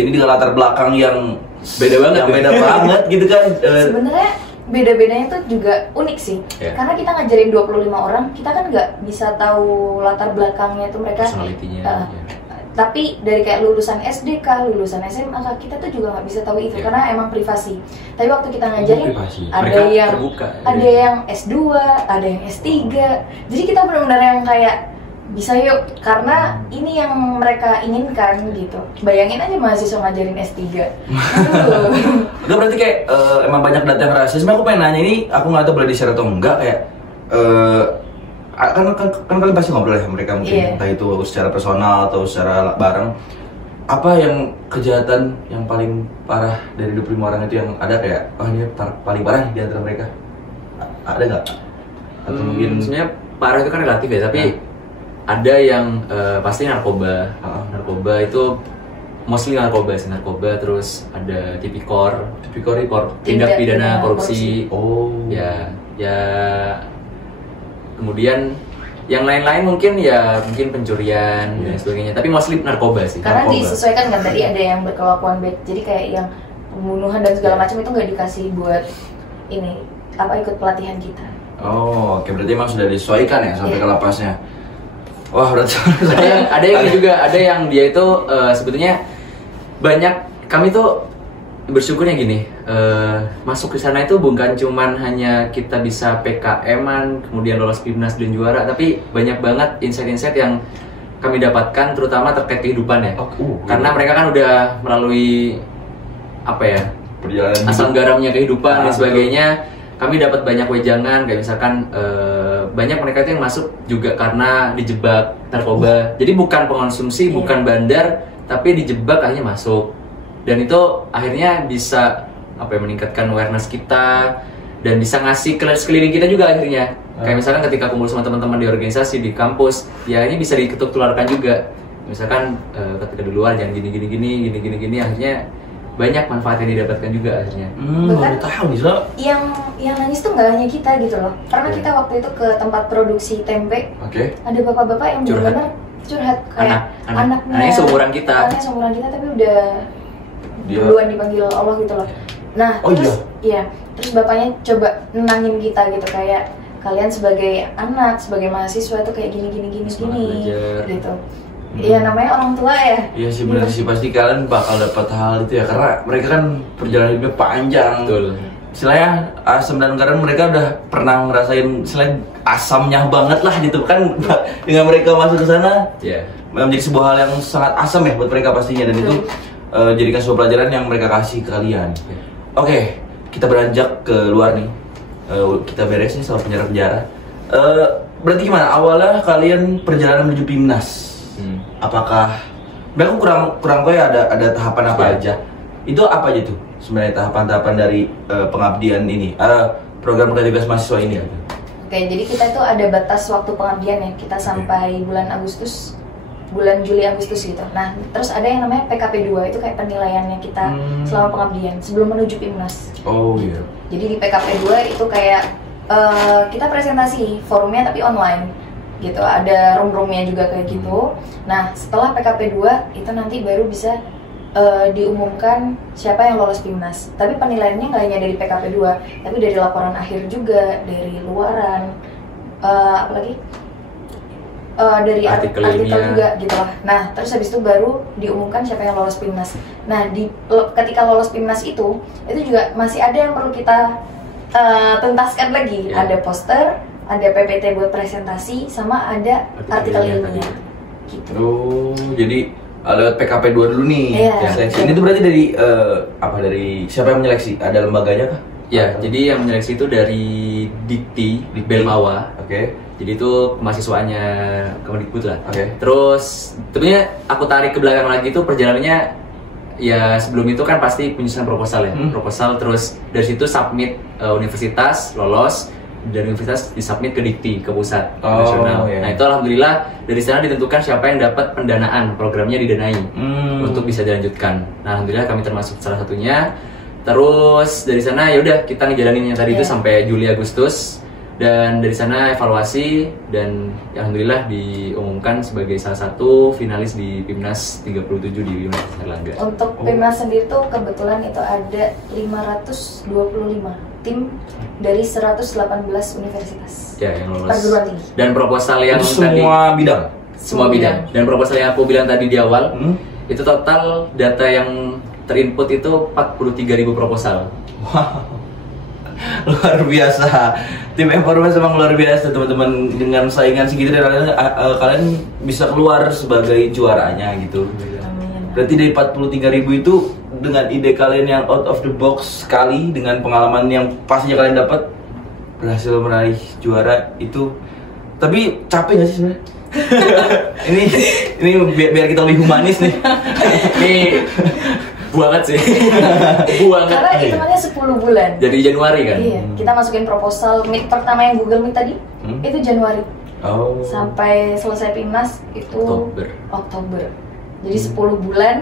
ini dengan latar belakang yang beda banget gitu kan. Sebenarnya beda-bedanya itu juga unik sih, karena kita ngajarin 25 orang, kita kan nggak bisa tahu latar belakangnya itu mereka. Tapi dari kayak lulusan SDK, lulusan SMA, kita tuh juga nggak bisa tahu itu karena emang privasi. Tapi waktu kita ngajarin ada yang terbuka, ada yang S2, ada yang S3. Jadi kita benar-benar yang kayak bisa yuk, karena ini yang mereka inginkan gitu. Bayangin aja mahasiswa ngajarin S3. Udah berarti kayak emang banyak data yang rahasia. Sebenarnya aku pengen nanya ini, aku nggak tahu boleh di-share atau enggak, kayak kan kalian pasti ngobrol ya mereka mungkin, entah itu secara personal atau secara bareng. Apa yang kejahatan yang paling parah dari 25 orang itu yang ada kayak, ini paling parah di antara mereka? Ada nggak? Atau mungkin sebenarnya parah itu kan relatif ya, tapi ada yang pasti narkoba. Narkoba itu mostly narkoba, terus ada tipikor tindak pidana korupsi. Ya kemudian yang lain-lain mungkin pencurian dan sebagainya, tapi mostly narkoba sih. Karena disesuaikan kan, tadi ada yang berkelakuan baik, jadi kayak yang pembunuhan dan segala macam itu nggak dikasih buat ini ikut pelatihan kita. Oke, berarti emang sudah disesuaikan ya sampai ke lapasnya. Wah, berarti ada yang juga, ada yang dia itu sebetulnya banyak, kami tuh bersyukurnya gini, masuk ke sana itu bukan cuman hanya kita bisa PKM-an, kemudian lolos PIMNAS dan juara, tapi banyak banget insight-insight yang kami dapatkan, terutama terkait kehidupan ya. Karena mereka kan udah melalui perjalanan asam garamnya kehidupan dan sebagainya. Kami dapat banyak wejangan, kayak misalkan banyak mereka itu yang masuk juga karena dijebak narkoba. Jadi bukan pengonsumsi, bukan bandar, tapi dijebak hanya masuk. Dan itu akhirnya bisa meningkatkan awareness kita dan bisa ngasih ke sekeliling kita juga akhirnya. Kayak misalkan ketika kumpul sama teman-teman di organisasi di kampus, ya ini bisa diketuk tularkan juga. Misalkan ketika di luar jangan gini, akhirnya banyak manfaat yang didapatkan juga akhirnya. Bahkan tahu nih so. Yang nangis tuh nggak hanya kita gitu loh. Karena kita waktu itu ke tempat produksi tempe. Ada bapak-bapak yang benar-benar curhat kayak anaknya seumuran kita. Anaknya seumuran kita tapi udah duluan dipanggil Allah gitu loh. Nah, terus bapaknya coba nenangin kita gitu kayak kalian sebagai anak, sebagai mahasiswa tuh kayak gini gitu. Iya namanya orang tua ya. Iya sih benar sih, pasti kalian bakal dapat hal itu ya karena mereka kan perjalanan hidupnya panjang. Betul. Istilahnya asam dan garam mereka udah pernah ngerasain istilahnya asamnya banget lah gitu kan. Dengan mereka masuk ke sana, menjadi sebuah hal yang sangat asam ya buat mereka pastinya, dan itu jadikan sebuah pelajaran yang mereka kasih ke kalian. Oke, kita beranjak ke luar nih. Kita beres nih soal penjara-penjara. Berarti gimana awalnya kalian perjalanan menuju PIMNAS? Apakah aku kurang tahu ya ada tahapan apa aja? Itu apa aja tuh sebenarnya tahapan-tahapan dari pengabdian ini, program kerja tugas mahasiswa ini? Oke, jadi kita itu ada batas waktu pengabdian ya. Kita sampai bulan Juli Agustus gitu. Nah, terus ada yang namanya PKP 2, itu kayak penilaiannya kita selama pengabdian sebelum menuju PIMNAS. Oh iya. Jadi di PKP 2 itu kayak kita presentasi forumnya tapi online gitu, ada room-roomnya juga kayak gitu. Nah, setelah PKP 2 itu nanti baru bisa diumumkan siapa yang lolos PIMNAS. Tapi penilaiannya nggak hanya dari PKP 2, tapi dari laporan akhir juga, dari luaran, apalagi dari artikel juga gitu lah. Nah, terus habis itu baru diumumkan siapa yang lolos PIMNAS. Nah, ketika lolos PIMNAS itu juga masih ada yang perlu kita tuntaskan lagi. Ada poster, ada PPT buat presentasi, sama ada artikel ilmiah gitu. Jadi lewat PKP 2 dulu nih. Seleksi ini tuh berarti dari siapa yang menyeleksi? Ada lembaganya kah? Ya, jadi yang menyeleksi itu dari Dikti Belmawa. Jadi itu mahasiswanya Kemendikbud lah. Terus tentunya aku tarik ke belakang lagi tuh perjalanannya ya, sebelum itu kan pasti penyusunan proposal ya. Proposal, terus dari situ submit universitas, lolos, dari universitas disubmit ke Dikti, ke pusat nasional. Nah itu alhamdulillah dari sana ditentukan siapa yang dapat pendanaan, programnya didanai untuk bisa dilanjutkan. Nah alhamdulillah kami termasuk salah satunya. Terus dari sana ya udah kita ngejalanin yang tadi itu sampai Juli Agustus, dan dari sana evaluasi, dan ya alhamdulillah diumumkan sebagai salah satu finalis di PIMNAS 37 di Universitas Airlangga. Untuk PIMNAS sendiri tuh kebetulan itu ada 525 tim dari 118 universitas yang lolos perguruan tinggi. Dan proposal yang itu semua bidang. Dan proposal yang aku bilang tadi di awal itu total data yang terinput itu 43.000 proposal. Wow, luar biasa. Tim informasi memang luar biasa teman-teman. Dengan saingan segitu dan kalian bisa keluar sebagai juaranya gitu. Berarti dari 43.000 itu dengan ide kalian yang out of the box sekali, dengan pengalaman yang pastinya kalian dapat, berhasil meraih juara itu. Tapi capek gak sih sebenarnya? ini biar kita lebih humanis nih. Nih banget sih. Karena hitungannya 10 bulan. Jadi Januari kan? Iya, kita masukin proposal meet pertama yang Google Meet tadi, itu Januari. Sampai selesai PIMNAS itu Oktober. Jadi 10 bulan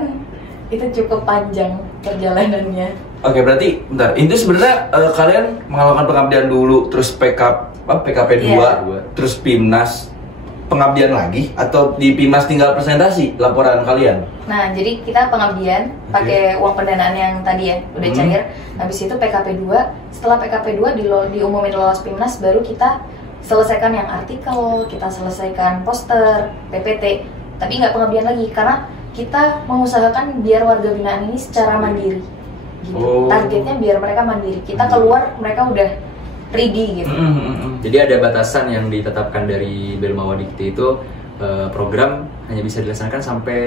itu cukup panjang perjalanannya. Oke, berarti bentar. Itu sebenarnya kalian melakukan pengabdian dulu, terus PKP 2, terus PIMNAS, pengabdian lagi, atau di PIMNAS tinggal presentasi laporan kalian? Nah, jadi kita pengabdian pakai uang pendanaan yang tadi ya udah cair. Habis itu PKP 2, setelah PKP 2 diumumin lolos PIMNAS, baru kita selesaikan yang artikel, kita selesaikan poster, PPT. Tapi nggak pengabdian lagi karena kita mengusahakan biar warga binaan ini secara mandiri gitu. Targetnya biar mereka mandiri, kita keluar mereka udah ready gitu. Jadi ada batasan yang ditetapkan dari Belmawa Dikti itu, program hanya bisa dilaksanakan sampai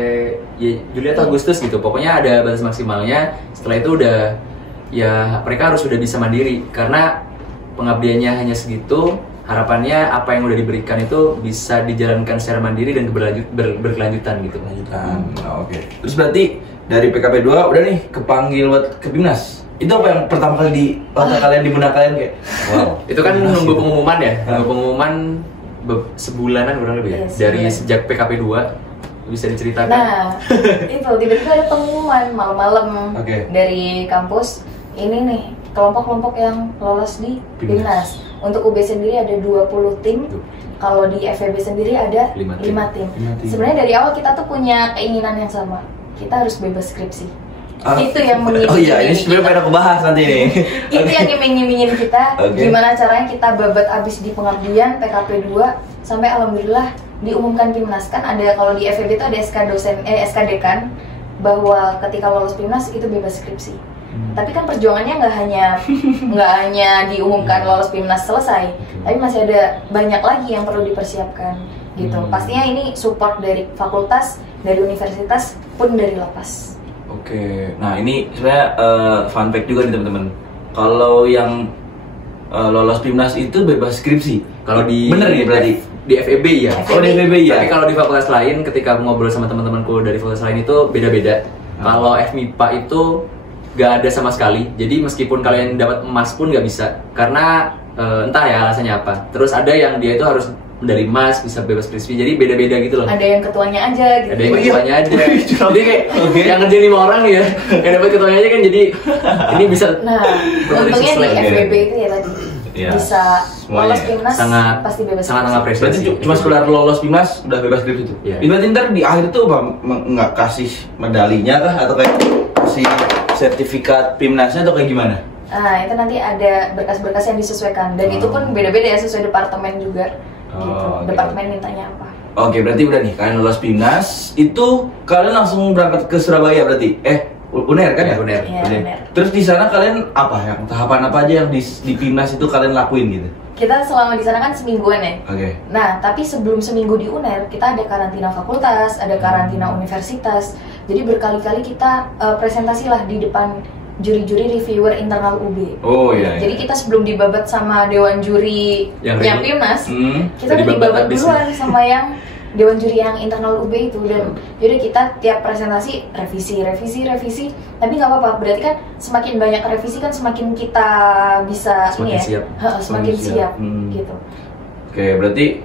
Juli atau Agustus gitu. Pokoknya ada batas maksimalnya. Setelah itu udah ya mereka harus sudah bisa mandiri, karena pengabdiannya hanya segitu. Harapannya apa yang udah diberikan itu bisa dijalankan secara mandiri dan berkelanjutan gitu. Oke. Terus berarti dari PKP 2 udah nih kepanggil buat ke PIMNAS. Itu apa yang pertama kali di otak kalian, di benak kalian kayak wow. Itu kan nunggu pengumuman ya. Nunggu pengumuman sebulanan kurang lebih ya. Dari sejak PKP 2 bisa diceritakan? Nah, itu tiba-tiba ada pengumuman malam-malam dari kampus. Ini nih, kelompok-kelompok yang lolos di PIMNAS. Untuk UB sendiri ada 20 tim. Kalau di FEB sendiri ada 5 tim. Sebenarnya dari awal kita tuh punya keinginan yang sama. Kita harus bebas skripsi. Itu yang Oh iya, ini sebenarnya pengen aku bahas nanti nih. Itu yang iming-imingin kita. Gimana caranya kita babat abis di pengabdian PKP 2 sampai alhamdulillah diumumkan PIMNAS. Kan ada, kalau di FEB itu ada SK dekan bahwa ketika lolos PIMNAS itu bebas skripsi. Tapi kan perjuangannya nggak hanya diumumkan lolos PIMNAS selesai, tapi masih ada banyak lagi yang perlu dipersiapkan gitu. Pastinya ini support dari fakultas, dari universitas, pun dari lapas. Oke, nah ini sebenarnya fun fact juga nih teman-teman. Kalau yang lolos PIMNAS itu bebas skripsi. Kalau di bener nih berarti di FEB ya. Oh di FEB ya. Tapi kalau di fakultas lain, ketika aku ngobrol sama teman-temanku dari fakultas lain itu beda-beda. Kalau FMIPA itu gak ada sama sekali. Jadi meskipun kalian dapat emas pun gak bisa, karena entah ya alasannya apa. Terus ada yang dia itu harus medali emas, bisa bebas skripsi, jadi beda-beda gitu loh. Ada yang ketuanya aja gitu. Ada yang ketuanya aja. Jadi kayak yang ngerjain 5 orang ya, yang dapat ketuanya aja kan, jadi ini bisa. Nah, untungnya di FBB itu ya tadi bisa lolos PIMNAS pasti bebas. Sangat apresiasi. Berarti cuma sekedar lolos PIMNAS udah bebas skripsi itu. Berarti ntar di akhir tuh nggak kasih medalinya kah, atau kayak kasih sertifikat PIMNASnya atau kayak gimana? Nah, itu nanti ada berkas-berkas yang disesuaikan, dan itu pun beda-beda ya, sesuai departemen juga. Gitu. Departemen mintanya apa? Oke, berarti udah nih kalian lolos PIMNAS, itu kalian langsung berangkat ke Surabaya berarti? UNER kan ya? UNER. Ya, UNER. Terus di sana kalian apa ya? Tahapan apa aja yang di PIMNAS itu kalian lakuin gitu? Kita selama di sana kan semingguan ya. Nah, tapi sebelum seminggu di UNER, kita ada karantina fakultas, ada karantina universitas. Jadi berkali-kali kita presentasi lah di depan juri-juri reviewer internal UB. Oh iya. Jadi kita sebelum dibabat sama dewan juri yang PIMNAS, kita udah dibabat duluan sama yang dewan juri yang internal UB itu. Dan jadi kita tiap presentasi revisi. Tapi nggak apa-apa. Berarti kan semakin banyak revisi kan semakin kita bisa semakin siap gitu. Oke, berarti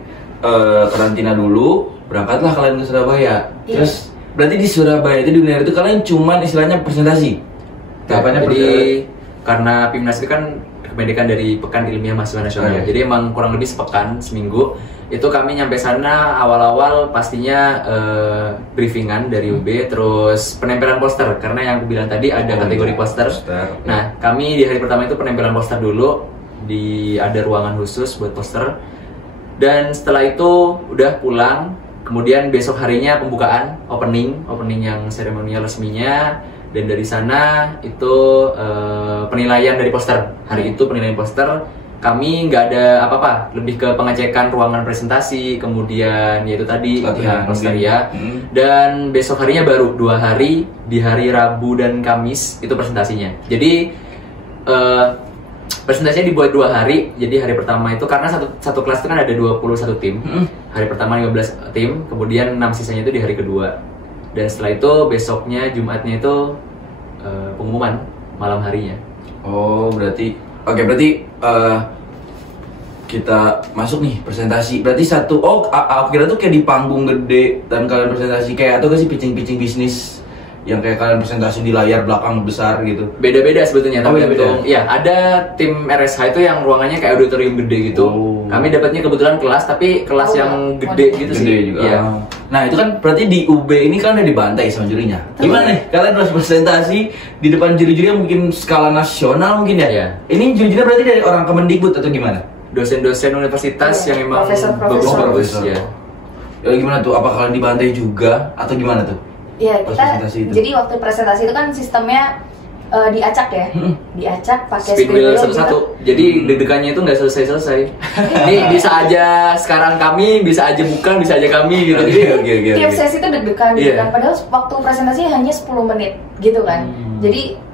karantina dulu, berangkatlah kalian ke Surabaya. Terus berarti di Surabaya itu di UNER itu kalian cuman istilahnya presentasi. Jadi karena PIMNAS itu kan kependekan dari Pekan Ilmiah Mahasiswa Nasional. Jadi emang kurang lebih sepekan, seminggu. Itu kami nyampe sana awal-awal pastinya briefingan dari UB, terus penempelan poster. Karena yang aku bilang tadi ada kategori poster. Nah, kami di hari pertama itu penempelan poster dulu, ada ruangan khusus buat poster. Dan setelah itu udah pulang. Kemudian besok harinya pembukaan, opening yang seremonial resminya. Dan dari sana itu penilaian dari poster. Hari itu penilaian poster, kami nggak ada apa-apa, lebih ke pengecekan ruangan presentasi, kemudian yaitu tadi latihan poster ya. Dan besok harinya baru 2 hari, di hari Rabu dan Kamis itu presentasinya. Jadi presentasinya dibuat 2 hari. Jadi hari pertama itu karena satu kelas itu kan ada 21 tim. Hari pertama 15 tim, kemudian 6 sisanya itu di hari kedua. Dan setelah itu besoknya Jumatnya itu pengumuman malam harinya. Oh, berarti kita masuk nih presentasi. Berarti aku kira tuh kayak di panggung gede dan kalian presentasi kayak atau sih pitching bisnis yang kayak kalian presentasi di layar belakang besar gitu. Beda-beda sebetulnya, tapi ya ada tim RSH itu yang ruangannya kayak auditorium gede gitu. Kami dapatnya kebetulan kelas, tapi kelas yang gede gitu sih. Gede juga. Ya. Nah, itu kan berarti di UB ini kan udah dibantai sama jurinya. Gimana nih? Kalian harus presentasi di depan juri-juri yang mungkin skala nasional mungkin ya? Ini juri-jurinya berarti dari orang Kemendikbud atau gimana? Dosen-dosen universitas yang memang bagus ya. Ya gimana tuh? Apa kalian dibantai juga atau gimana tuh? Iya, jadi waktu presentasi itu kan sistemnya diacak ya, diacak pakai speedwheel satu-satu. Jadi deg-degannya itu nggak selesai-selesai. Ini bisa aja sekarang kami, bisa aja bukan, bisa aja kami gitu. Tiap sesi itu deg-degan, padahal waktu presentasinya hanya 10 menit gitu kan. Jadi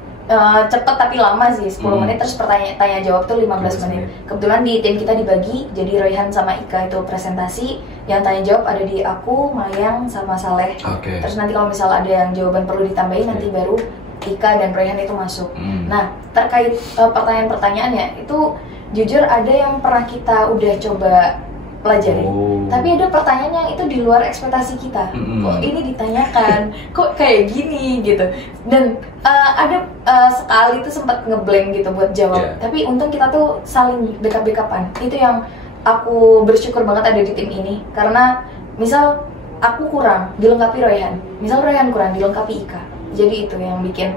cepet tapi lama sih, 10 menit, terus tanya jawab tuh 15 menit. Kebetulan di tim kita dibagi, jadi Rayhan sama Ika itu presentasi, yang tanya jawab ada di aku, Mayang, sama Saleh. Terus nanti kalau misal ada yang jawaban perlu ditambahin, nanti baru Ika dan Rayhan itu masuk. Nah, terkait pertanyaan-pertanyaannya, itu jujur ada yang pernah kita udah coba pelajari. Tapi ada pertanyaan yang itu di luar ekspektasi kita. Kok ini ditanyakan? Kok kayak gini gitu. Dan ada sekali tuh sempat ngeblank gitu buat jawab. Tapi untung kita tuh saling backup-backupan. Itu yang aku bersyukur banget ada di tim ini. Karena misal aku kurang dilengkapi Royhan. Misal Royhan kurang dilengkapi Ika. Jadi itu yang bikin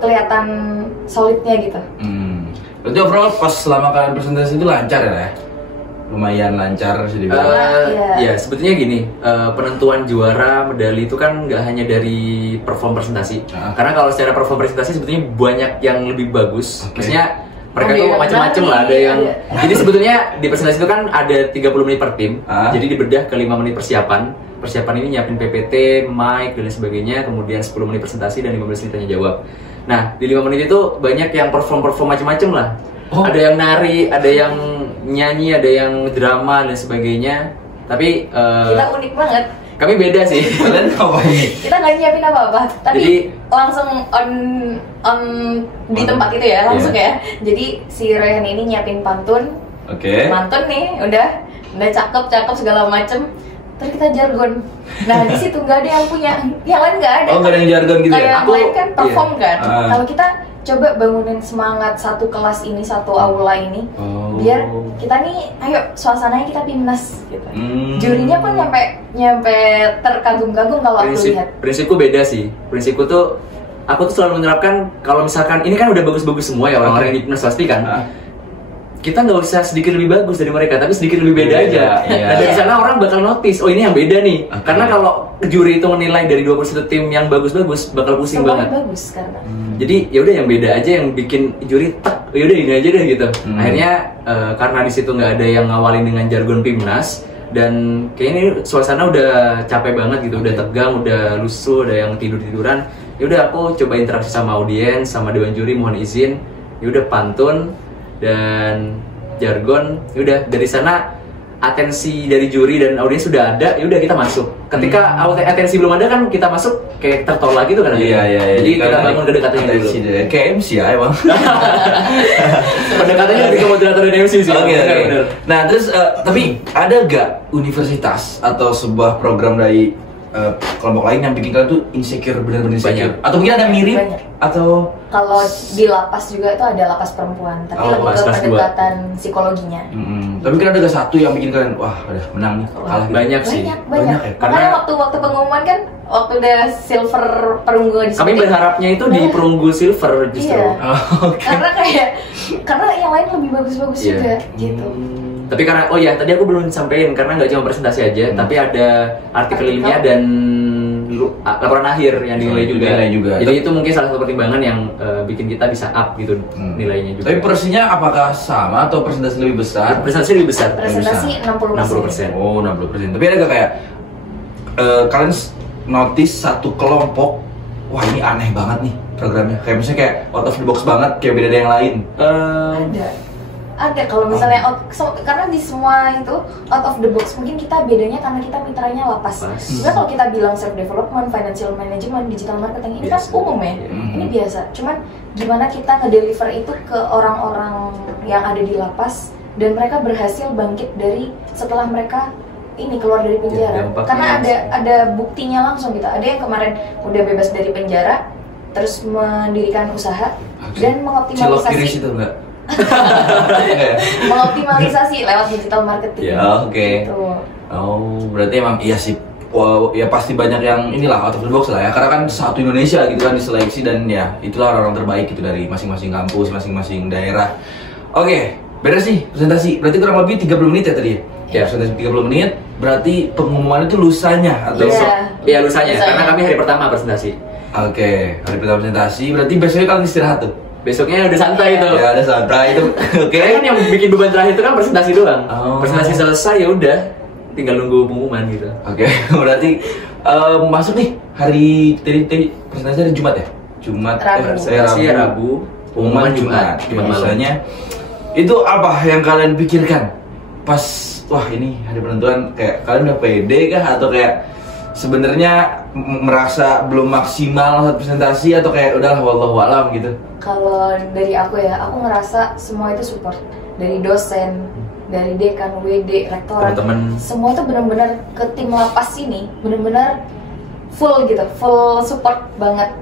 kelihatan solidnya gitu. Berarti overall pas selama kalian presentasi itu lancar ya? Lumayan lancar sih dibilang. Ya sebetulnya gini, penentuan juara medali itu kan nggak hanya dari perform presentasi. Karena kalau secara perform presentasi sebetulnya banyak yang lebih bagus. Maksudnya mereka tuh macam-macam lah, ada yang jadi sebetulnya di presentasi itu kan ada 30 menit per tim. Jadi dibedah ke 5 menit persiapan. Persiapan ini nyiapin PPT, mic dan lain sebagainya, kemudian 10 menit presentasi dan 15 menit tanya jawab. Nah, di 5 menit itu banyak yang perform macam-macam lah. Ada yang nari, ada yang nyanyi, ada yang drama dan sebagainya. Tapi kita unik banget. Kami beda sih. Kalian ngapain? Kita nggak nyiapin apa-apa, tapi jadi, langsung on di tempat itu ya, langsung ya. Jadi si Royhan ini nyiapin pantun. Pantun nih, udah cakep segala macem. Terus kita jargon. Nah di situ nggak ada yang punya, yang lain nggak ada. Nggak ada yang jargon gitu ya? Yang lain kan perform kan. Kalau kita coba bangunin semangat satu kelas ini, satu aula ini, biar kita nih, ayo suasananya kita timnas gitu. Jurinya pun nyampe terkagum-kagum kalau aku lihat. Prinsipku beda sih. Prinsipku tuh, aku tuh selalu menerapkan kalau misalkan ini kan udah bagus-bagus semua ya orang-orang yang di timnas pasti kan. Kita nggak usah sedikit lebih bagus dari mereka, tapi sedikit lebih beda aja. Nah dari sana orang bakal notice, oh ini yang beda nih. Karena kalau juri itu menilai dari 21 tim yang bagus-bagus, bakal pusing banget. Bagus karena. Jadi ya udah yang beda aja yang bikin juri tak, ya udah ini aja deh gitu. Akhirnya karena di situ nggak ada yang ngawalin dengan jargon Pimnas dan kayaknya ini suasana udah capek banget gitu, udah tegang, udah lusuh, ada yang tiduran. Ya udah aku coba interaksi sama audiens, sama dewan juri, mohon izin. Ya udah pantun dan jargon, udah dari sana atensi dari juri dan audiens sudah ada, ya udah kita masuk. Ketika atensi belum ada kan kita masuk kayak tertolak gitu kan. Iya. Jadi kita bangun kedekatannya dulu. Kayak MC ya emang. Pendekatannya lebih ke moderator dan MC sih. Oke. Nah terus tapi ada gak universitas atau sebuah program dari kelompok lain yang bikin kalian tuh insecure, benar-benar insecure? Atau mungkin ada mirip? Atau kalau di lapas juga itu ada lapas perempuan, tapi lebih ke pendekatan psikologinya. Tapi kan ada gak satu yang bikin kalian, wah udah menang nih, kalah gitu? Banyak sih. Banyak. Karena waktu pengumuman kan, waktu udah silver perunggu di kami berharapnya itu di perunggu silver justru. Karena yang lain lebih bagus-bagus juga gitu. Tapi karena, tadi aku belum sampein karena nggak cuma presentasi aja, tapi ada artikel ilmiah dan laporan akhir yang dinilai juga. Jadi itu mungkin salah satu pertimbangan yang bikin kita bisa up gitu nilainya juga. Tapi porsinya apakah sama atau presentasi lebih besar? Presentasi lebih besar. Presentasi 60%. Oh, 60%. Tapi ada gak kayak kalian notice satu kelompok, wah ini aneh banget nih programnya. Kayak misalnya kayak out of the box banget, kayak beda dari yang lain. Ada kalau misalnya karena di semua itu out of the box, mungkin kita bedanya karena kita mitranya lapas. Sebenarnya kalau kita bilang self development, financial management, digital marketing ini kan umum ya. Ini biasa. Cuman gimana kita ngedeliver itu ke orang-orang yang ada di lapas dan mereka berhasil bangkit dari setelah mereka ini keluar dari penjara. Karena ada buktinya langsung gitu. Ada yang kemarin udah bebas dari penjara, terus mendirikan usaha dan mengoptimalisasi. Mengoptimalisasi lewat digital marketing. Gitu. Oh, berarti emang iya sih. Ya pasti banyak yang inilah out of the box lah ya. Karena kan satu Indonesia gitu kan diseleksi dan ya itulah orang-orang terbaik gitu dari masing-masing kampus, masing-masing daerah. Oke, beres sih presentasi. Berarti kurang lebih 30 menit ya tadi ya? Presentasi 30 menit. Berarti pengumuman itu lusanya atau Iya, lusanya. Karena kami hari pertama presentasi. Oke, hari pertama presentasi. Berarti besoknya kalian istirahat tuh? Besoknya udah santai itu. Ya udah santai itu. Kan yang bikin beban terakhir itu kan presentasi doang. Presentasi selesai ya udah, tinggal nunggu pengumuman gitu. Berarti masuk nih hari tadi presentasi hari Jumat ya? Rabu. Pengumuman Jumat. Misalnya itu apa yang kalian pikirkan pas wah ini hari penentuan, kayak kalian udah pede kah atau kayak sebenarnya merasa belum maksimal saat presentasi atau kayak udahlah wallahu alam gitu? Kalau dari aku ya, aku ngerasa semua itu support dari dosen, dari dekan, WD, rektorat, teman-teman semua tuh benar-benar ke tim lapas ini benar-benar full gitu, full support banget.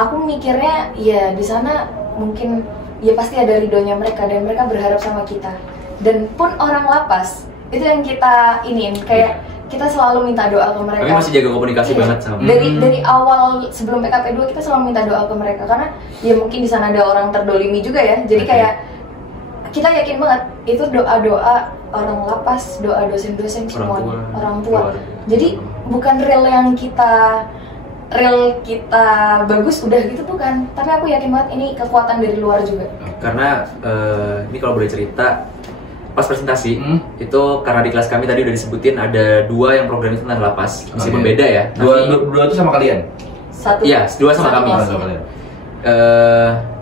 Aku mikirnya ya di sana mungkin ya pasti ada ridhonya mereka dan mereka berharap sama kita. Dan pun orang lapas itu yang kita iniin kayak kita selalu minta doa ke mereka. Kami masih jaga komunikasi banget sama dari awal sebelum PKP 2 kita selalu minta doa ke mereka karena ya mungkin di sana ada orang terdolimi juga ya. Jadi kayak kita yakin banget itu doa-doa orang lapas, doa dosen-dosen semua, orang tua. Jadi bukan real kita bagus udah gitu bukan, tapi aku yakin banget ini kekuatan dari luar juga. Karena ini kalau boleh cerita pas presentasi itu karena di kelas kami tadi udah disebutin ada 2 yang program itu tentang lapas, meskipun beda ya. Dua itu sama kalian? Iya, 2 sama kami.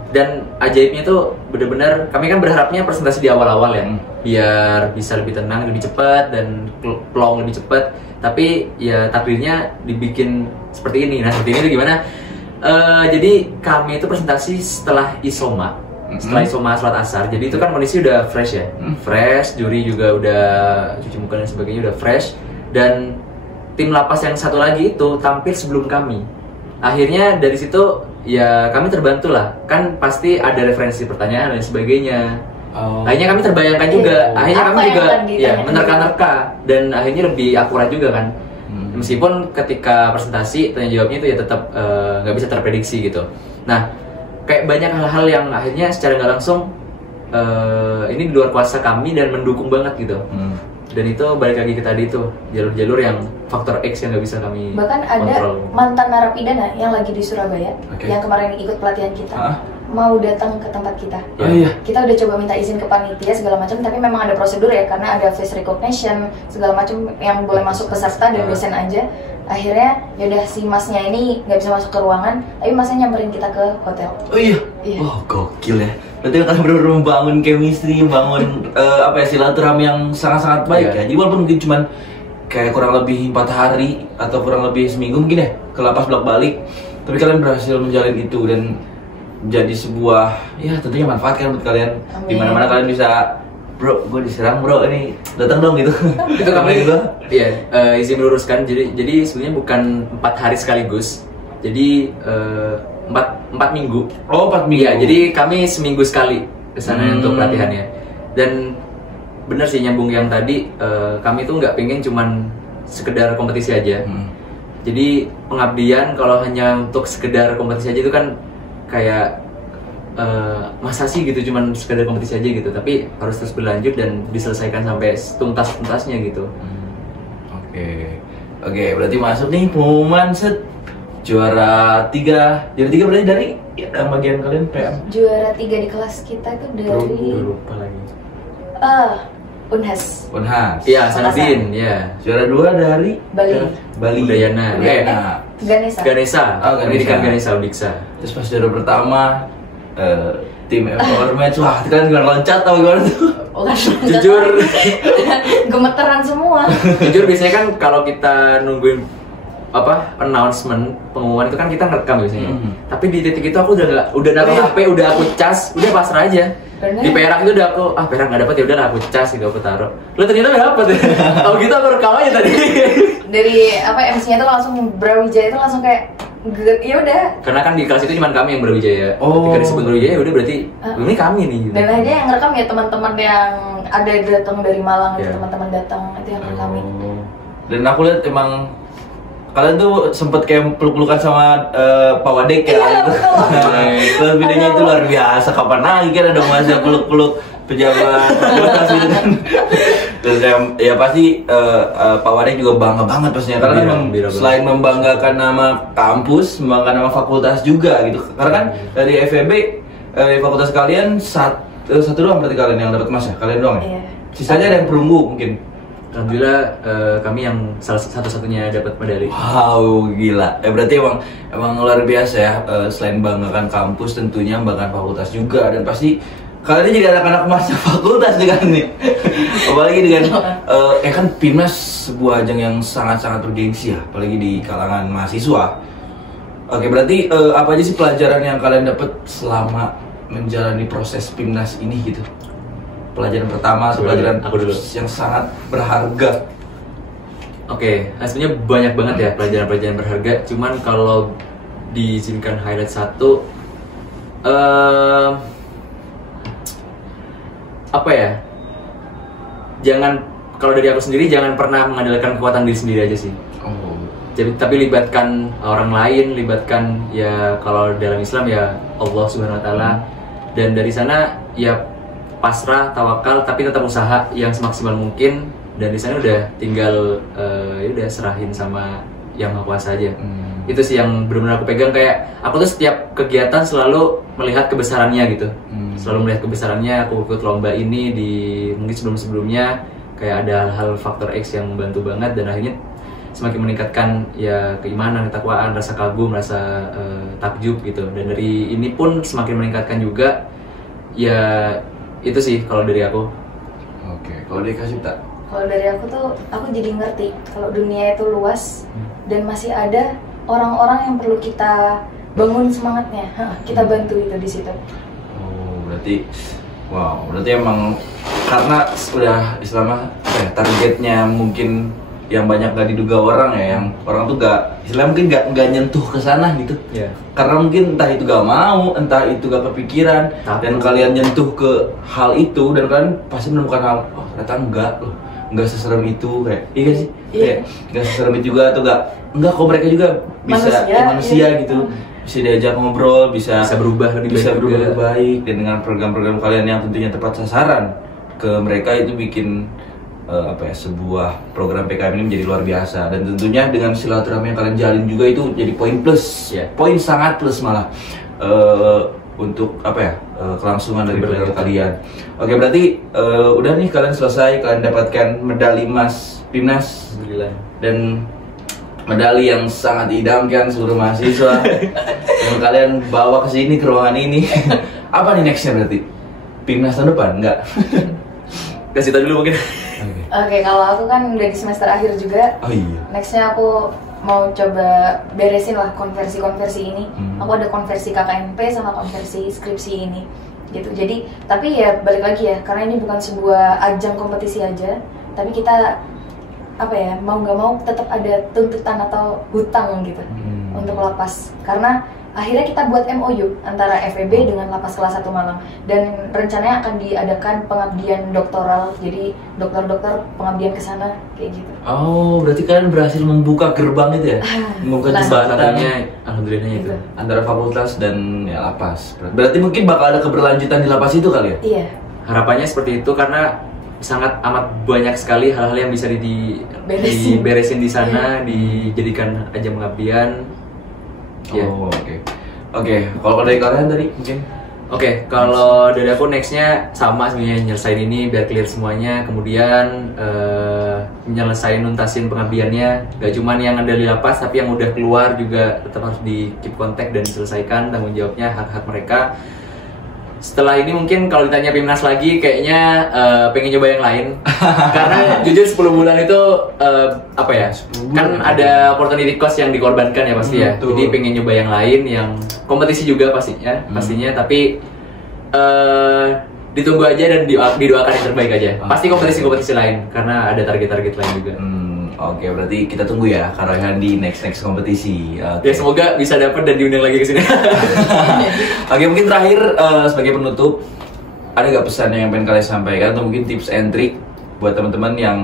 Dan ajaibnya tuh bener-bener kami kan berharapnya presentasi di awal-awal ya, biar bisa lebih tenang, lebih cepat dan plong lebih cepat. Tapi ya takdirnya dibikin seperti ini. Nah seperti ini tuh gimana? Jadi kami itu presentasi setelah isoma, sholat asar. Jadi itu kan kondisi udah fresh ya, fresh. Juri juga udah cuci muka dan sebagainya udah fresh. Dan tim lapas yang satu lagi itu tampil sebelum kami. Akhirnya dari situ ya kami terbantu lah, kan pasti ada referensi pertanyaan dan sebagainya. Akhirnya kami terbayangkan juga, akhirnya kami juga ya menerka-nerka dan akhirnya lebih akurat juga kan. Meskipun ketika presentasi tanya jawabnya itu ya tetap nggak bisa terprediksi gitu. Nah kayak banyak hal-hal yang akhirnya secara nggak langsung ini di luar kuasa kami dan mendukung banget gitu. Dan itu balik lagi ke tadi tuh jalur-jalur yang faktor X yang nggak bisa kami bahkan ada kontrol. Mantan narapidana yang lagi di Surabaya yang kemarin ikut pelatihan kita mau datang ke tempat kita. Kita udah coba minta izin ke panitia segala macam, tapi memang ada prosedur ya karena ada face recognition segala macam yang boleh masuk peserta dan dosen aja. Akhirnya yaudah si masnya ini nggak bisa masuk ke ruangan, tapi masnya nyamperin kita ke hotel. Oh gokil ya. Berarti kalian benar-benar membangun chemistry, membangun silaturahmi yang sangat-sangat baik ya. Jadi walaupun mungkin cuman kayak kurang lebih 4 hari atau kurang lebih seminggu mungkin ya ke lapas bolak-balik, tapi kalian berhasil menjalin itu dan jadi sebuah ya tentunya manfaat kan buat kalian. Di mana-mana kalian bisa, bro, gue diserang bro, ini datang dong gitu. Itu kami juga. Iya, izin meluruskan. Jadi sebenarnya bukan 4 hari sekaligus. Jadi 4 minggu. Oh, 4 minggu. Iya, jadi kami seminggu sekali ke sana untuk pelatihannya. Dan bener sih nyambung yang tadi, kami tuh nggak pengen cuman sekedar kompetisi aja. Jadi pengabdian kalau hanya untuk sekedar kompetisi aja itu kan kayak masa sih gitu cuman sekedar kompetisi aja gitu, tapi harus terus berlanjut dan diselesaikan sampai tuntas-tuntasnya gitu. Oke, berarti masuk nih pengumuman juara 3 berarti dari bagian kalian PM? Juara 3 di kelas kita itu dari lupa lagi. Unhas. Iya, Sanadin, ya. Juara 2 dari Bali. Udayana. Ganesha. Pendidikan Ganesha Udiksa. Terus pas juara pertama tim empowerment, wah itu kan gimana loncat atau gimana tuh? Jujur gemeteran semua. Jujur biasanya kan kalau kita nungguin announcement pengumuman itu kan kita ngerekam biasanya. Tapi di titik itu aku udah naruh HP, udah aku cas, udah pasrah aja. Di Perak itu udah aku Perak nggak dapat ya udahlah aku cas gitu, aku taruh. Lo ternyata nggak dapat ya. Kalau gitu aku rekam aja tadi. Dari MC-nya tuh langsung Brawijaya itu langsung kayak ya udah. Karena kan di kelas itu cuma kami yang Brawijaya. Ketika disebut Brawijaya udah berarti ini kami nih gitu. Dan akhirnya yang ngerekam ya teman-teman yang ada datang dari Malang itu teman-teman datang itu yang ngerekam. Dan aku lihat emang kalian tuh sempet kayak peluk-pelukan sama Pak Wadek ya gitu. Terus videonya itu luar biasa, kapan lagi kan ada masa peluk-peluk pejabat fakultas gitu kan. Terus ya pasti Pak Wadek juga bangga banget pastinya karena memang selain membanggakan nama kampus, membanggakan nama fakultas juga gitu. Karena kan dari FEB fakultas kalian satu doang berarti kalian yang dapat emas ya, kalian doang ya. Sisanya ada yang perunggu mungkin. Alhamdulillah kami yang salah satu-satunya dapat medali. Wow, gila. Berarti emang luar biasa ya. Selain banggakan kampus, tentunya banggakan fakultas juga. Dan pasti kalian jadi anak-anak emasnya fakultas dengan nih. Apalagi dengan kan PIMNAS sebuah ajang yang sangat-sangat bergengsi ya, apalagi di kalangan mahasiswa. Oke, berarti apa aja sih pelajaran yang kalian dapat selama menjalani proses PIMNAS ini gitu? pelajaran pertama atau pelajaran aku dulu yang sangat berharga? Oke, sebenarnya banyak banget ya pelajaran-pelajaran berharga. Cuman kalau diizinkan highlight satu, apa ya? Jangan, kalau dari aku sendiri jangan pernah mengandalkan kekuatan diri sendiri aja sih. Jadi, tapi libatkan orang lain, libatkan ya kalau dalam Islam ya Allah Subhanahu Wa Taala, dan dari sana ya pasrah, tawakal, tapi tetap usaha yang semaksimal mungkin, dan di sana udah tinggal ya udah serahin sama Yang Maha Kuasa aja. Itu sih yang benar-benar aku pegang, kayak aku tuh setiap kegiatan selalu melihat kebesarannya gitu. Selalu melihat kebesarannya. Aku ikut lomba ini di mungkin sebelum-sebelumnya kayak ada hal-hal faktor X yang membantu banget, dan akhirnya semakin meningkatkan ya keimanan, ketakwaan, rasa kagum, rasa takjub gitu. Dan dari ini pun semakin meningkatkan juga. Ya itu sih kalau dari aku. Oke, kalau dari Kasih tak? Kalau dari aku tuh, aku jadi ngerti kalau dunia itu luas dan masih ada orang-orang yang perlu kita bangun semangatnya. Kita bantu itu di situ. Oh, berarti berarti emang karena udah Islam targetnya mungkin yang banyak gak diduga orang ya, yang orang tuh Islam mungkin gak nyentuh ke sana gitu. Karena mungkin entah itu gak mau, entah itu gak kepikiran, dan kalian nyentuh ke hal itu, dan kalian pasti menemukan hal, ternyata enggak seserem itu, kayak iya sih, kayak enggak seserem itu juga, atau enggak kok mereka juga bisa manusia gitu. Bisa diajak ngobrol, bisa berubah lebih baik, dan dengan program-program kalian yang tentunya tepat sasaran ke mereka, itu bikin sebuah program PKM ini menjadi luar biasa. Dan tentunya dengan silaturahmi yang kalian jalin juga itu jadi poin plus, poin sangat plus malah untuk kelangsungan dari program kalian. Oke, berarti udah nih kalian selesai, kalian dapatkan medali emas PIMNAS. Alhamdulillah. Dan medali yang sangat idamkan seluruh mahasiswa yang kalian bawa ke sini, ke ruangan ini. Apa nih nextnya berarti? PIMNAS tahun depan? Enggak? Kasih tau dulu mungkin. Oke, kalau aku kan udah di semester akhir juga. Oh iya. Nextnya aku mau coba beresin lah konversi ini. Aku ada konversi KKMP sama konversi skripsi ini, gitu. Jadi, tapi ya balik lagi ya, karena ini bukan sebuah ajang kompetisi aja, tapi kita mau nggak mau tetap ada tuntutan atau hutang gitu untuk lapas. Karena akhirnya kita buat MOU antara FEB dengan Lapas Kelas 1 Malang, dan rencananya akan diadakan pengabdian doktoral, jadi dokter-dokter pengabdian ke sana kayak gitu. Oh, berarti kalian berhasil membuka gerbang itu ya? Membuka jembatannya, alhamdulillah itu antara fakultas dan ya lapas. Berarti mungkin bakal ada keberlanjutan di lapas itu kali ya? Iya. Harapannya seperti itu, karena sangat amat banyak sekali hal-hal yang bisa diberesin di sana, dijadikan ajang pengabdian. Oh, oke. Kalau dari kalian tadi mungkin? Oke, kalau dari aku nextnya sama sebenarnya, nyelesain ini biar clear semuanya, kemudian nyelesain nuntasin pengabdiannya. Gak cuman yang ada di lapas, tapi yang udah keluar juga tetap harus di keep kontak dan diselesaikan tanggung jawabnya, hak-hak mereka. Setelah ini mungkin kalau ditanya PIMNAS lagi, kayaknya pengen nyoba yang lain. Karena jujur 10 bulan itu kan ada opportunity cost yang dikorbankan ya pasti ya. Jadi pengen nyoba yang lain, yang kompetisi juga pastinya, tapi ditunggu aja dan didoakan yang terbaik aja. Pasti kompetisi lain, karena ada target-target lain juga. Oke, berarti kita tunggu ya Kak Rayhan di next kompetisi. Ya semoga bisa dapat dan diundang lagi ke sini. Oke, mungkin terakhir sebagai penutup, ada gak pesan yang pengen kalian sampaikan, atau mungkin tips and trick buat teman-teman yang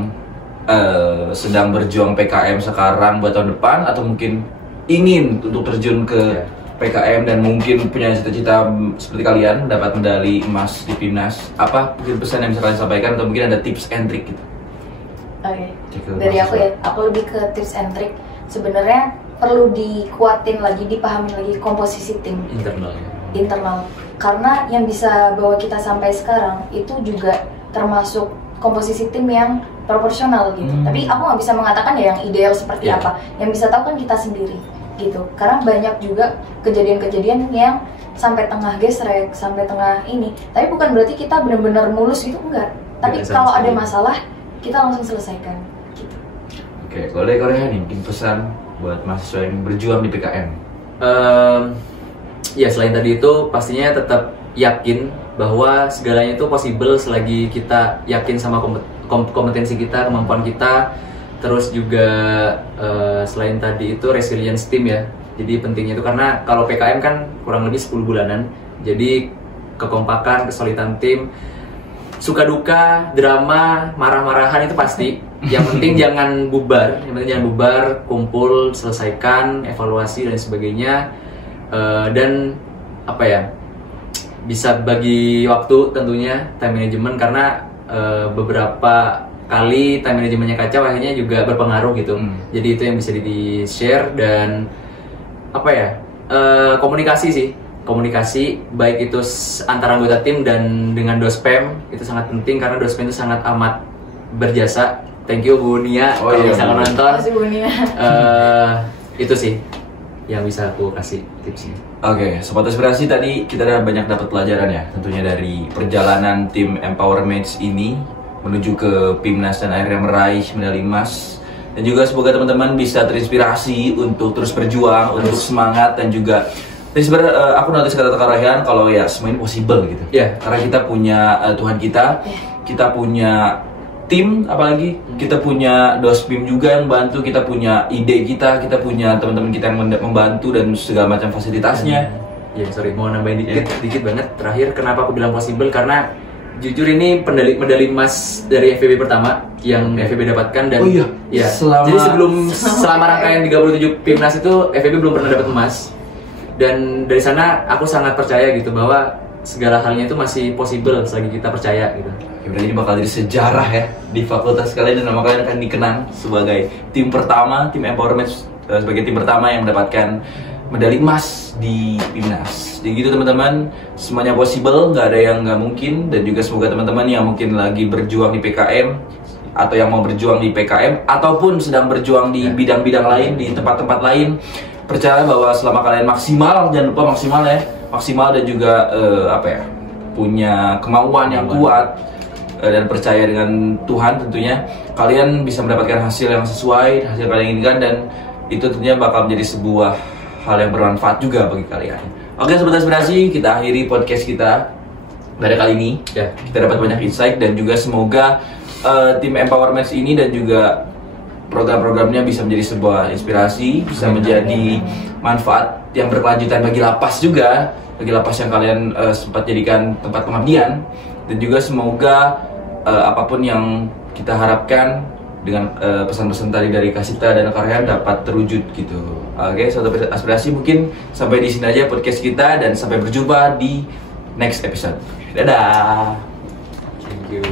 sedang berjuang PKM sekarang buat tahun depan, atau mungkin ingin untuk terjun ke PKM dan mungkin punya cita-cita seperti kalian dapat medali emas di PIMNAS. Apa mungkin pesan yang bisa kalian sampaikan, atau mungkin ada tips and trick gitu? Oke, dari aku ya, aku lebih ke tips and trick. Sebenarnya perlu dikuatin lagi, dipahamin lagi komposisi tim internal. Karena yang bisa bawa kita sampai sekarang itu juga termasuk komposisi tim yang proporsional gitu. Tapi aku nggak bisa mengatakan ya yang ideal seperti apa. Yang bisa tahu kan kita sendiri gitu. Karena banyak juga kejadian-kejadian yang sampai tengah gesrek, sampai tengah ini. Tapi bukan berarti kita benar-benar mulus gitu, enggak. Tapi kalau ada masalah, kita langsung selesaikan gitu. Oke, kalau dari Korea nih, mungkin pesan buat mahasiswa yang berjuang di PKM. Ya selain tadi itu pastinya tetap yakin bahwa segalanya itu possible selagi kita yakin sama kompetensi kita, kemampuan kita. Terus juga selain tadi itu resilience team ya. Jadi pentingnya itu karena kalau PKM kan kurang lebih 10 bulanan. Jadi kekompakan, kesulitan tim, suka duka, drama, marah-marahan itu pasti. Yang penting jangan bubar, kumpul, selesaikan, evaluasi dan sebagainya. Dan apa ya? Bisa bagi waktu tentunya, time management, karena beberapa kali time manajemennya kacau akhirnya juga berpengaruh gitu. Jadi itu yang bisa di-share. Dan apa ya, komunikasi sih, komunikasi baik itu antara anggota tim dan dengan Dospem itu sangat penting karena Dospem itu sangat amat berjasa. Thank you Bu Nia kalau misalkan nonton. Makasih Bu Nia. Itu sih yang bisa aku kasih tipsnya. Oke, Sobat Aspirasi, tadi kita udah banyak dapat pelajaran ya tentunya dari perjalanan tim Empowermatch ini menuju ke PIMNAS dan akhirnya meraih medali emas. Dan juga semoga teman-teman bisa terinspirasi untuk terus berjuang, untuk semangat. Dan juga sebenarnya aku notice kata Kak Rayhan kalau ya semuanya possible gitu. Karena kita punya Tuhan kita punya tim, apalagi kita punya Dospem juga yang bantu, kita punya ide kita punya teman-teman kita yang membantu dan segala macam fasilitasnya. Mau nambahin dikit banget. Terakhir, kenapa aku bilang possible? Karena jujur ini medali emas dari FVB pertama yang FVB dapatkan. Dan jadi selama rangkaian 37 PIMNAS itu FVB belum pernah dapat emas. Dan dari sana aku sangat percaya gitu bahwa segala halnya itu masih possible selagi kita percaya gitu. Berarti ini bakal jadi sejarah ya di fakultas kalian, dan nama kalian akan dikenang sebagai tim pertama, tim Empowermatch sebagai tim pertama yang mendapatkan medali emas di PIMNAS. Jadi gitu teman-teman, semuanya possible, nggak ada yang nggak mungkin. Dan juga semoga teman-teman yang mungkin lagi berjuang di PKM atau yang mau berjuang di PKM ataupun sedang berjuang di bidang-bidang lain, di tempat-tempat lain, percaya bahwa selama kalian maksimal, jangan lupa maksimal dan juga punya kemauan yang kuat dan percaya dengan Tuhan, tentunya kalian bisa mendapatkan hasil yang sesuai, hasil kalian inginkan, dan itu tentunya bakal menjadi sebuah hal yang bermanfaat juga bagi kalian. Oke Sobat Aspirasi, kita akhiri podcast kita pada kali ini. Kita dapat banyak insight, dan juga semoga tim Empowermatch ini dan juga program-programnya bisa menjadi sebuah inspirasi, bisa menjadi manfaat yang berkelanjutan bagi lapas juga, bagi lapas yang kalian sempat jadikan tempat pengabdian. Dan juga semoga apapun yang kita harapkan dengan pesan-pesan tadi dari Kasita dan Kak Rayhan dapat terwujud gitu. Oke, Sobat Aspirasi, mungkin sampai di sini aja podcast kita, dan sampai berjumpa di next episode. Dadah. Thank you.